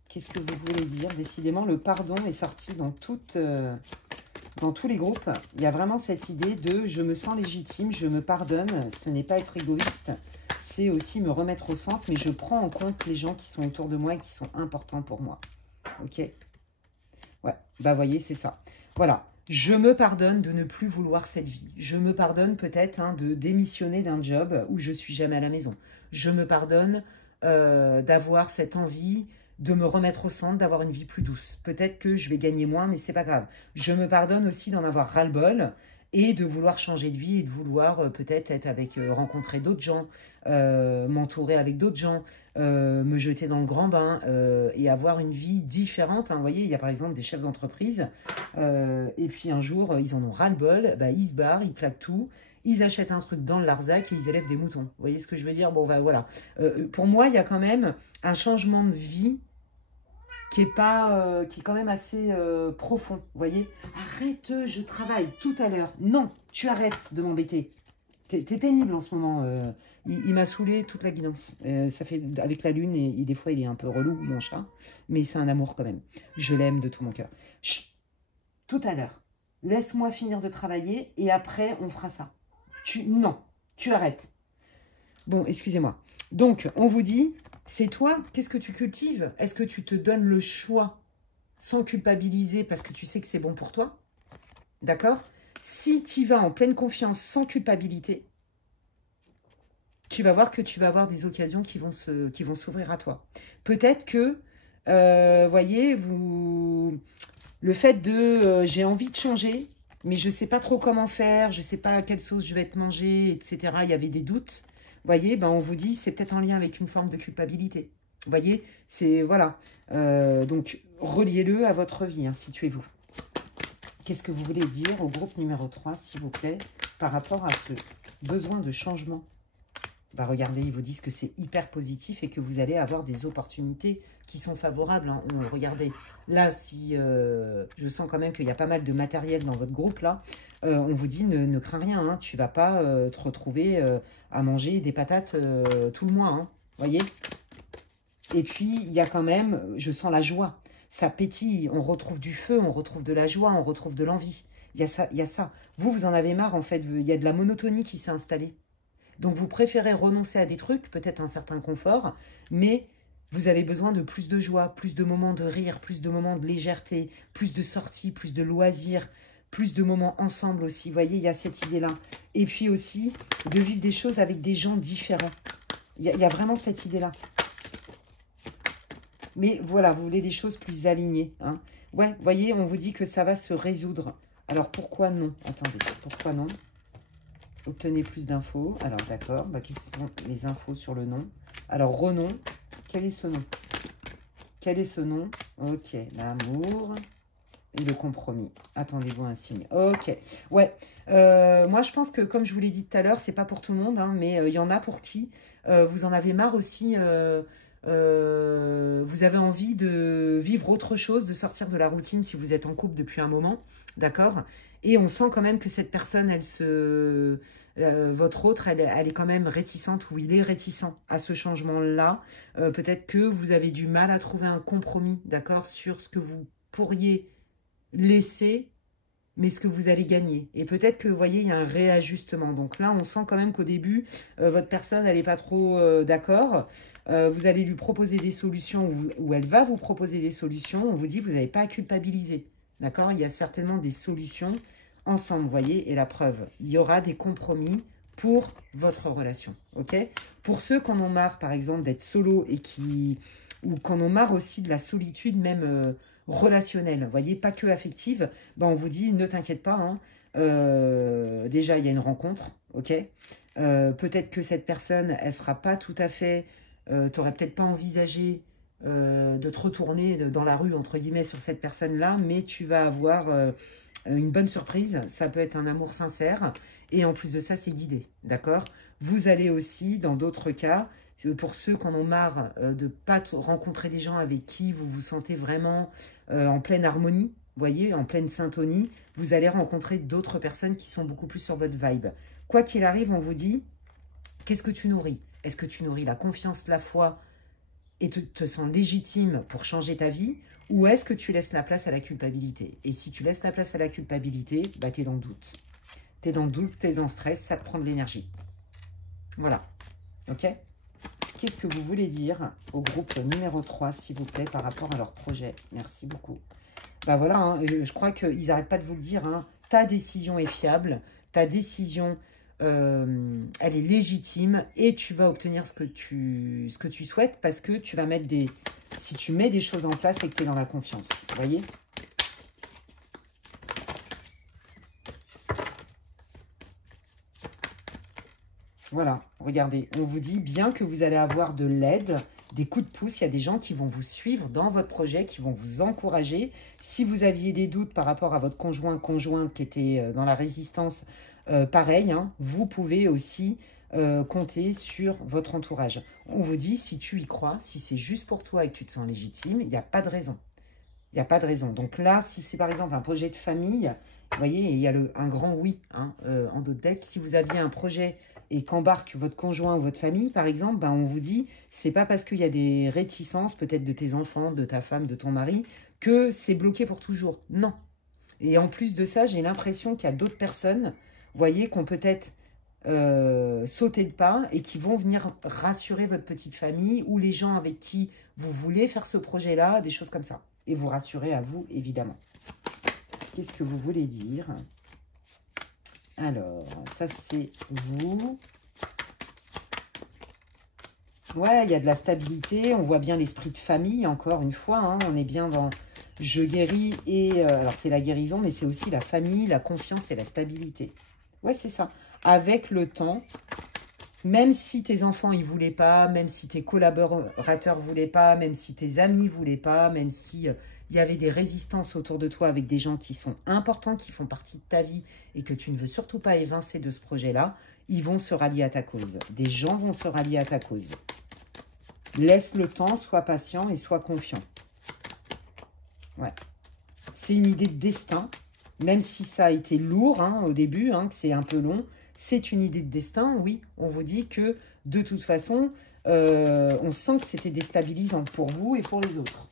Qu'est-ce que vous voulez dire? Décidément, le pardon est sorti dans tous les groupes. Il y a vraiment cette idée de « je me sens légitime, je me pardonne ». Ce n'est pas être égoïste, c'est aussi me remettre au centre, mais je prends en compte les gens qui sont autour de moi et qui sont importants pour moi. Ok? Ouais, bah voyez, c'est ça. Voilà. Je me pardonne de ne plus vouloir cette vie. Je me pardonne peut-être de démissionner d'un job où je suis jamais à la maison. Je me pardonne d'avoir cette envie de me remettre au centre, d'avoir une vie plus douce. Peut-être que je vais gagner moins, mais c'est pas grave. Je me pardonne aussi d'en avoir ras-le-bol et de vouloir changer de vie et de vouloir peut-être être avec, rencontrer d'autres gens, m'entourer avec d'autres gens, me jeter dans le grand bain et avoir une vie différente. Hein. Vous voyez, il y a par exemple des chefs d'entreprise et puis un jour, ils en ont ras-le-bol, bah, ils se barrent, ils claquent tout. Ils achètent un truc dans le Larzac et ils élèvent des moutons. Vous voyez ce que je veux dire? Bon, bah, voilà. Pour moi, il y a quand même un changement de vie qui est quand même assez profond. Vous voyez? Arrête, je travaille tout à l'heure. Non, tu arrêtes de m'embêter. T'es pénible en ce moment. Il m'a saoulé toute la guidance. Ça fait avec la lune et des fois, il est un peu relou, mon chat. Mais c'est un amour quand même. Je l'aime de tout mon cœur. Chut, tout à l'heure. Laisse-moi finir de travailler et après, on fera ça. Non, tu arrêtes. Bon, excusez-moi. Donc, on vous dit, c'est toi, qu'est-ce que tu cultives? Est-ce que tu te donnes le choix sans culpabiliser parce que tu sais que c'est bon pour toi? D'accord? Si tu y vas en pleine confiance, sans culpabilité, tu vas voir que tu vas avoir des occasions qui vont s'ouvrir à toi. Peut-être que, voyez, le fait de j'ai envie de changer, mais je ne sais pas trop comment faire, je ne sais pas à quelle sauce je vais être mangée, etc. Il y avait des doutes. Vous voyez, ben on vous dit, c'est peut-être en lien avec une forme de culpabilité. Vous voyez, c'est, voilà. Donc, reliez-le à votre vie, hein, situez-vous. Qu'est-ce que vous voulez dire au groupe numéro 3, s'il vous plaît, par rapport à ce besoin de changement? Bah, regardez, ils vous disent que c'est hyper positif et que vous allez avoir des opportunités qui sont favorables. Hein. Regardez, là, si je sens quand même qu'il y a pas mal de matériel dans votre groupe, là, on vous dit ne crains rien. Hein. Tu ne vas pas te retrouver à manger des patates tout le mois. Hein. Voyez? Et puis, il y a quand même, je sens la joie. Ça pétille, on retrouve du feu, on retrouve de la joie, on retrouve de l'envie. Il y a ça, il y a ça. Vous en avez marre, en fait. Il y a de la monotonie qui s'est installée. Donc, vous préférez renoncer à des trucs, peut-être un certain confort, mais vous avez besoin de plus de joie, plus de moments de rire, plus de moments de légèreté, plus de sorties, plus de loisirs, plus de moments ensemble aussi. Vous voyez, il y a cette idée-là. Et puis aussi, de vivre des choses avec des gens différents. Il y a vraiment cette idée-là. Mais voilà, vous voulez des choses plus alignées. Hein. Ouais, vous voyez, on vous dit que ça va se résoudre. Alors, pourquoi non? Attendez, pourquoi non? Obtenez plus d'infos. Alors, d'accord. Bah, quelles sont les infos sur le nom? Alors, renom. Quel est ce nom? Quel est ce nom? Ok, l'amour et le compromis. Attendez-vous un signe. Ok. Ouais. Moi, je pense que, comme je vous l'ai dit tout à l'heure, c'est pas pour tout le monde, hein, mais il y en a pour qui vous en avez marre aussi. Vous avez envie de vivre autre chose, de sortir de la routine si vous êtes en couple depuis un moment. D'accord? Et on sent quand même que cette personne, votre autre, elle est quand même réticente ou il est réticent à ce changement-là. Peut-être que vous avez du mal à trouver un compromis, d'accord, sur ce que vous pourriez laisser, mais ce que vous allez gagner. Et peut-être que, vous voyez, il y a un réajustement. Donc là, on sent quand même qu'au début, votre personne, elle n'est pas trop d'accord. Vous allez lui proposer des solutions ou elle va vous proposer des solutions. On vous dit, vous n'avez pas à culpabiliser. D'accord? Il y a certainement des solutions ensemble, vous voyez, et la preuve. Il y aura des compromis pour votre relation, ok? Pour ceux qui en ont marre, par exemple, d'être solo et ou qui en ont marre aussi de la solitude même relationnelle, vous voyez, pas que affective, ben on vous dit, ne t'inquiète pas, hein, déjà, il y a une rencontre, ok? Peut-être que cette personne, elle sera pas tout à fait, t'aurais peut-être pas envisagé de te retourner dans la rue, entre guillemets, sur cette personne-là, mais tu vas avoir une bonne surprise. Ça peut être un amour sincère, et en plus de ça, c'est guidé, d'accord? Vous allez aussi, dans d'autres cas, pour ceux qui en ont marre de ne pas rencontrer des gens avec qui vous vous sentez vraiment en pleine harmonie, vous voyez, en pleine syntonie, vous allez rencontrer d'autres personnes qui sont beaucoup plus sur votre vibe. Quoi qu'il arrive, on vous dit, qu'est-ce que tu nourris? Est-ce que tu nourris la confiance, la foi et te sens légitime pour changer ta vie, ou est-ce que tu laisses la place à la culpabilité? Et si tu laisses la place à la culpabilité, bah, tu es dans le doute. Tu es dans le doute, tu es dans le stress, ça te prend de l'énergie. Voilà. Ok? Qu'est-ce que vous voulez dire au groupe numéro 3, s'il vous plaît, par rapport à leur projet? Merci beaucoup. Bah voilà, hein, je crois qu'ils n'arrêtent pas de vous le dire. Hein, ta décision est fiable, ta décision... elle est légitime et tu vas obtenir ce que tu souhaites parce que tu vas mettre des... Si tu mets des choses en place et que tu es dans la confiance, vous voyez? Voilà, regardez, on vous dit bien que vous allez avoir de l'aide, des coups de pouce, il y a des gens qui vont vous suivre dans votre projet, qui vont vous encourager. Si vous aviez des doutes par rapport à votre conjointe qui était dans la résistance, pareil, hein, vous pouvez aussi compter sur votre entourage. On vous dit, si tu y crois, si c'est juste pour toi et que tu te sens légitime, il n'y a pas de raison. Il n'y a pas de raison. Donc là, si c'est par exemple un projet de famille, vous voyez, il y a un grand oui hein, en d'autres decks. Si vous aviez un projet et qu'embarque votre conjoint ou votre famille, par exemple, ben on vous dit, c'est pas parce qu'il y a des réticences, peut-être de tes enfants, de ta femme, de ton mari, que c'est bloqué pour toujours. Non. Et en plus de ça, j'ai l'impression qu'il y a d'autres personnes, vous voyez, qui ont peut-être sauté le pas et qui vont venir rassurer votre petite famille ou les gens avec qui vous voulez faire ce projet-là, des choses comme ça. Et vous rassurer à vous, évidemment. Qu'est-ce que vous voulez dire? Alors, ça c'est vous. Ouais, il y a de la stabilité. On voit bien l'esprit de famille, encore une fois. Hein, on est bien dans je guéris et... alors, c'est la guérison, mais c'est aussi la famille, la confiance et la stabilité. Ouais, c'est ça. Avec le temps, même si tes enfants ils voulaient pas, même si tes collaborateurs voulaient pas, même si tes amis voulaient pas, même si il y avait des résistances autour de toi avec des gens qui sont importants, qui font partie de ta vie et que tu ne veux surtout pas évincer de ce projet-là, ils vont se rallier à ta cause. Des gens vont se rallier à ta cause. Laisse le temps, sois patient et sois confiant. Ouais. C'est une idée de destin, même si ça a été lourd hein, au début, hein, que c'est un peu long. C'est une idée de destin, oui. On vous dit que, de toute façon, on sent que c'était déstabilisant pour vous et pour les autres.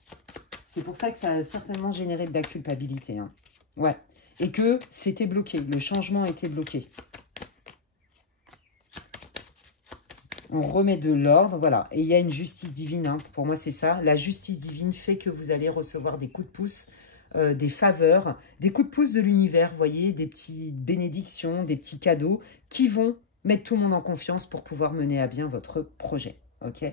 C'est pour ça que ça a certainement généré de la culpabilité. Hein. Ouais. Et que c'était bloqué. Le changement était bloqué. On remet de l'ordre, voilà. Et il y a une justice divine. Hein. Pour moi, c'est ça. La justice divine fait que vous allez recevoir des coups de pouce des faveurs, des coups de pouce de l'univers, vous voyez, des petites bénédictions, des petits cadeaux qui vont mettre tout le monde en confiance pour pouvoir mener à bien votre projet. Ok?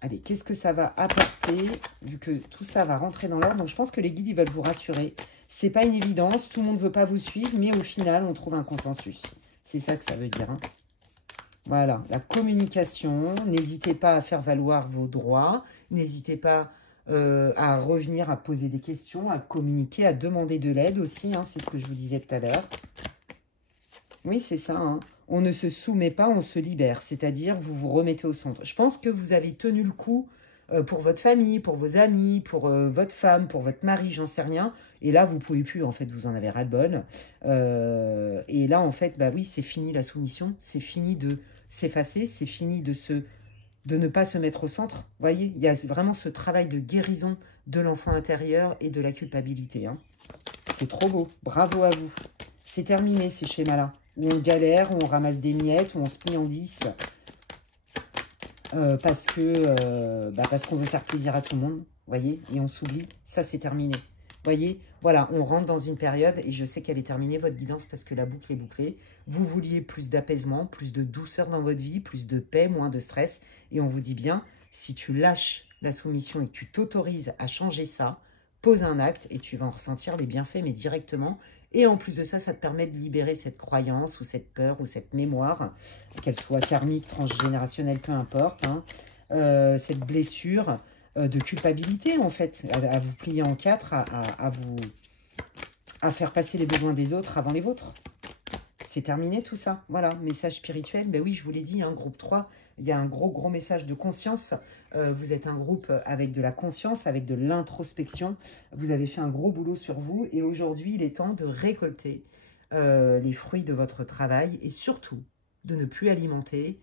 Allez, qu'est-ce que ça va apporter, vu que tout ça va rentrer dans l'ordre? Donc, je pense que les guides, ils veulent vous rassurer. C'est pas une évidence, tout le monde ne veut pas vous suivre, mais au final, on trouve un consensus. C'est ça que ça veut dire. Hein. Voilà, la communication. N'hésitez pas à faire valoir vos droits. N'hésitez pas à revenir, à poser des questions, à communiquer, à demander de l'aide aussi. Hein, c'est ce que je vous disais tout à l'heure. Oui, c'est ça. Hein. On ne se soumet pas, on se libère. C'est-à-dire, vous vous remettez au centre. Je pense que vous avez tenu le coup pour votre famille, pour vos amis, pour votre femme, pour votre mari, j'en sais rien. Et là, vous ne pouvez plus, en fait, vous en avez ras-le-bol. Et là, en fait, bah oui, c'est fini la soumission. C'est fini de s'effacer. C'est fini de ne pas se mettre au centre. Vous voyez, il y a vraiment ce travail de guérison de l'enfant intérieur et de la culpabilité. Hein. C'est trop beau. Bravo à vous. C'est terminé, ces schémas-là. Où on galère, où on ramasse des miettes, où on se plie en 10. Parce qu'on veut faire plaisir à tout le monde, vous voyez, et on s'oublie, ça c'est terminé. Vous voyez, voilà, on rentre dans une période, et je sais qu'elle est terminée, votre guidance, parce que la boucle est bouclée. Vous vouliez plus d'apaisement, plus de douceur dans votre vie, plus de paix, moins de stress, et on vous dit bien, si tu lâches la soumission et que tu t'autorises à changer ça, pose un acte, et tu vas en ressentir les bienfaits, mais directement. Et en plus de ça, ça te permet de libérer cette croyance ou cette peur ou cette mémoire, qu'elle soit karmique, transgénérationnelle, peu importe, hein, cette blessure de culpabilité, en fait, à vous plier en quatre, à faire passer les besoins des autres avant les vôtres. C'est terminé tout ça. Voilà, message spirituel. Ben oui, je vous l'ai dit, hein, groupe 3, il y a un gros message de conscience. Vous êtes un groupe avec de la conscience, avec de l'introspection. Vous avez fait un gros boulot sur vous. Et aujourd'hui, il est temps de récolter les fruits de votre travail. Et surtout, de ne plus alimenter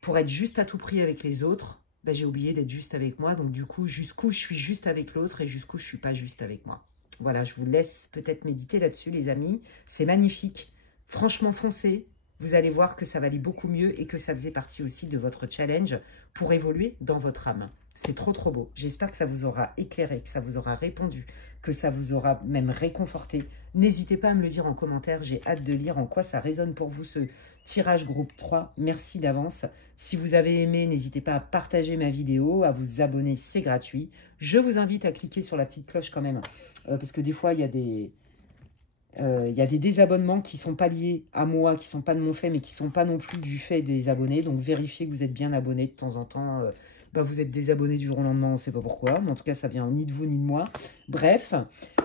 pour être juste à tout prix avec les autres. Ben, j'ai oublié d'être juste avec moi. Donc du coup, jusqu'où je suis juste avec l'autre et jusqu'où je ne suis pas juste avec moi. Voilà, je vous laisse peut-être méditer là-dessus, les amis. C'est magnifique. Franchement, foncez. Vous allez voir que ça va aller beaucoup mieux et que ça faisait partie aussi de votre challenge pour évoluer dans votre âme. C'est trop beau. J'espère que ça vous aura éclairé, que ça vous aura répondu, que ça vous aura même réconforté. N'hésitez pas à me le dire en commentaire. J'ai hâte de lire en quoi ça résonne pour vous, ce tirage groupe 3. Merci d'avance. Si vous avez aimé, n'hésitez pas à partager ma vidéo, à vous abonner, c'est gratuit. Je vous invite à cliquer sur la petite cloche quand même, parce que des fois, il y a des... désabonnements qui ne sont pas liés à moi, qui ne sont pas de mon fait, mais qui ne sont pas non plus du fait des abonnés. Donc, vérifiez que vous êtes bien abonné de temps en temps. Vous êtes désabonné du jour au lendemain, on ne sait pas pourquoi. Mais en tout cas, ça vient ni de vous ni de moi. Bref,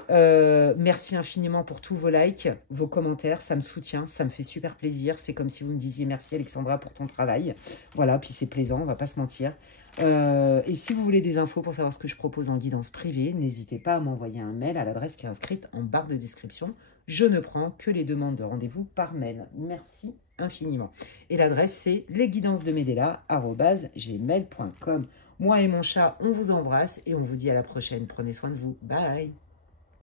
merci infiniment pour tous vos likes, vos commentaires. Ça me soutient, ça me fait super plaisir. C'est comme si vous me disiez merci Alexandra pour ton travail. Voilà, puis c'est plaisant, on ne va pas se mentir. Et si vous voulez des infos pour savoir ce que je propose en guidance privée, n'hésitez pas à m'envoyer un mail à l'adresse qui est inscrite en barre de description. Je ne prends que les demandes de rendez-vous par mail. Merci infiniment. Et l'adresse, c'est lesguidancesdemedela@gmail.com. Moi et mon chat, on vous embrasse et on vous dit à la prochaine. Prenez soin de vous. Bye.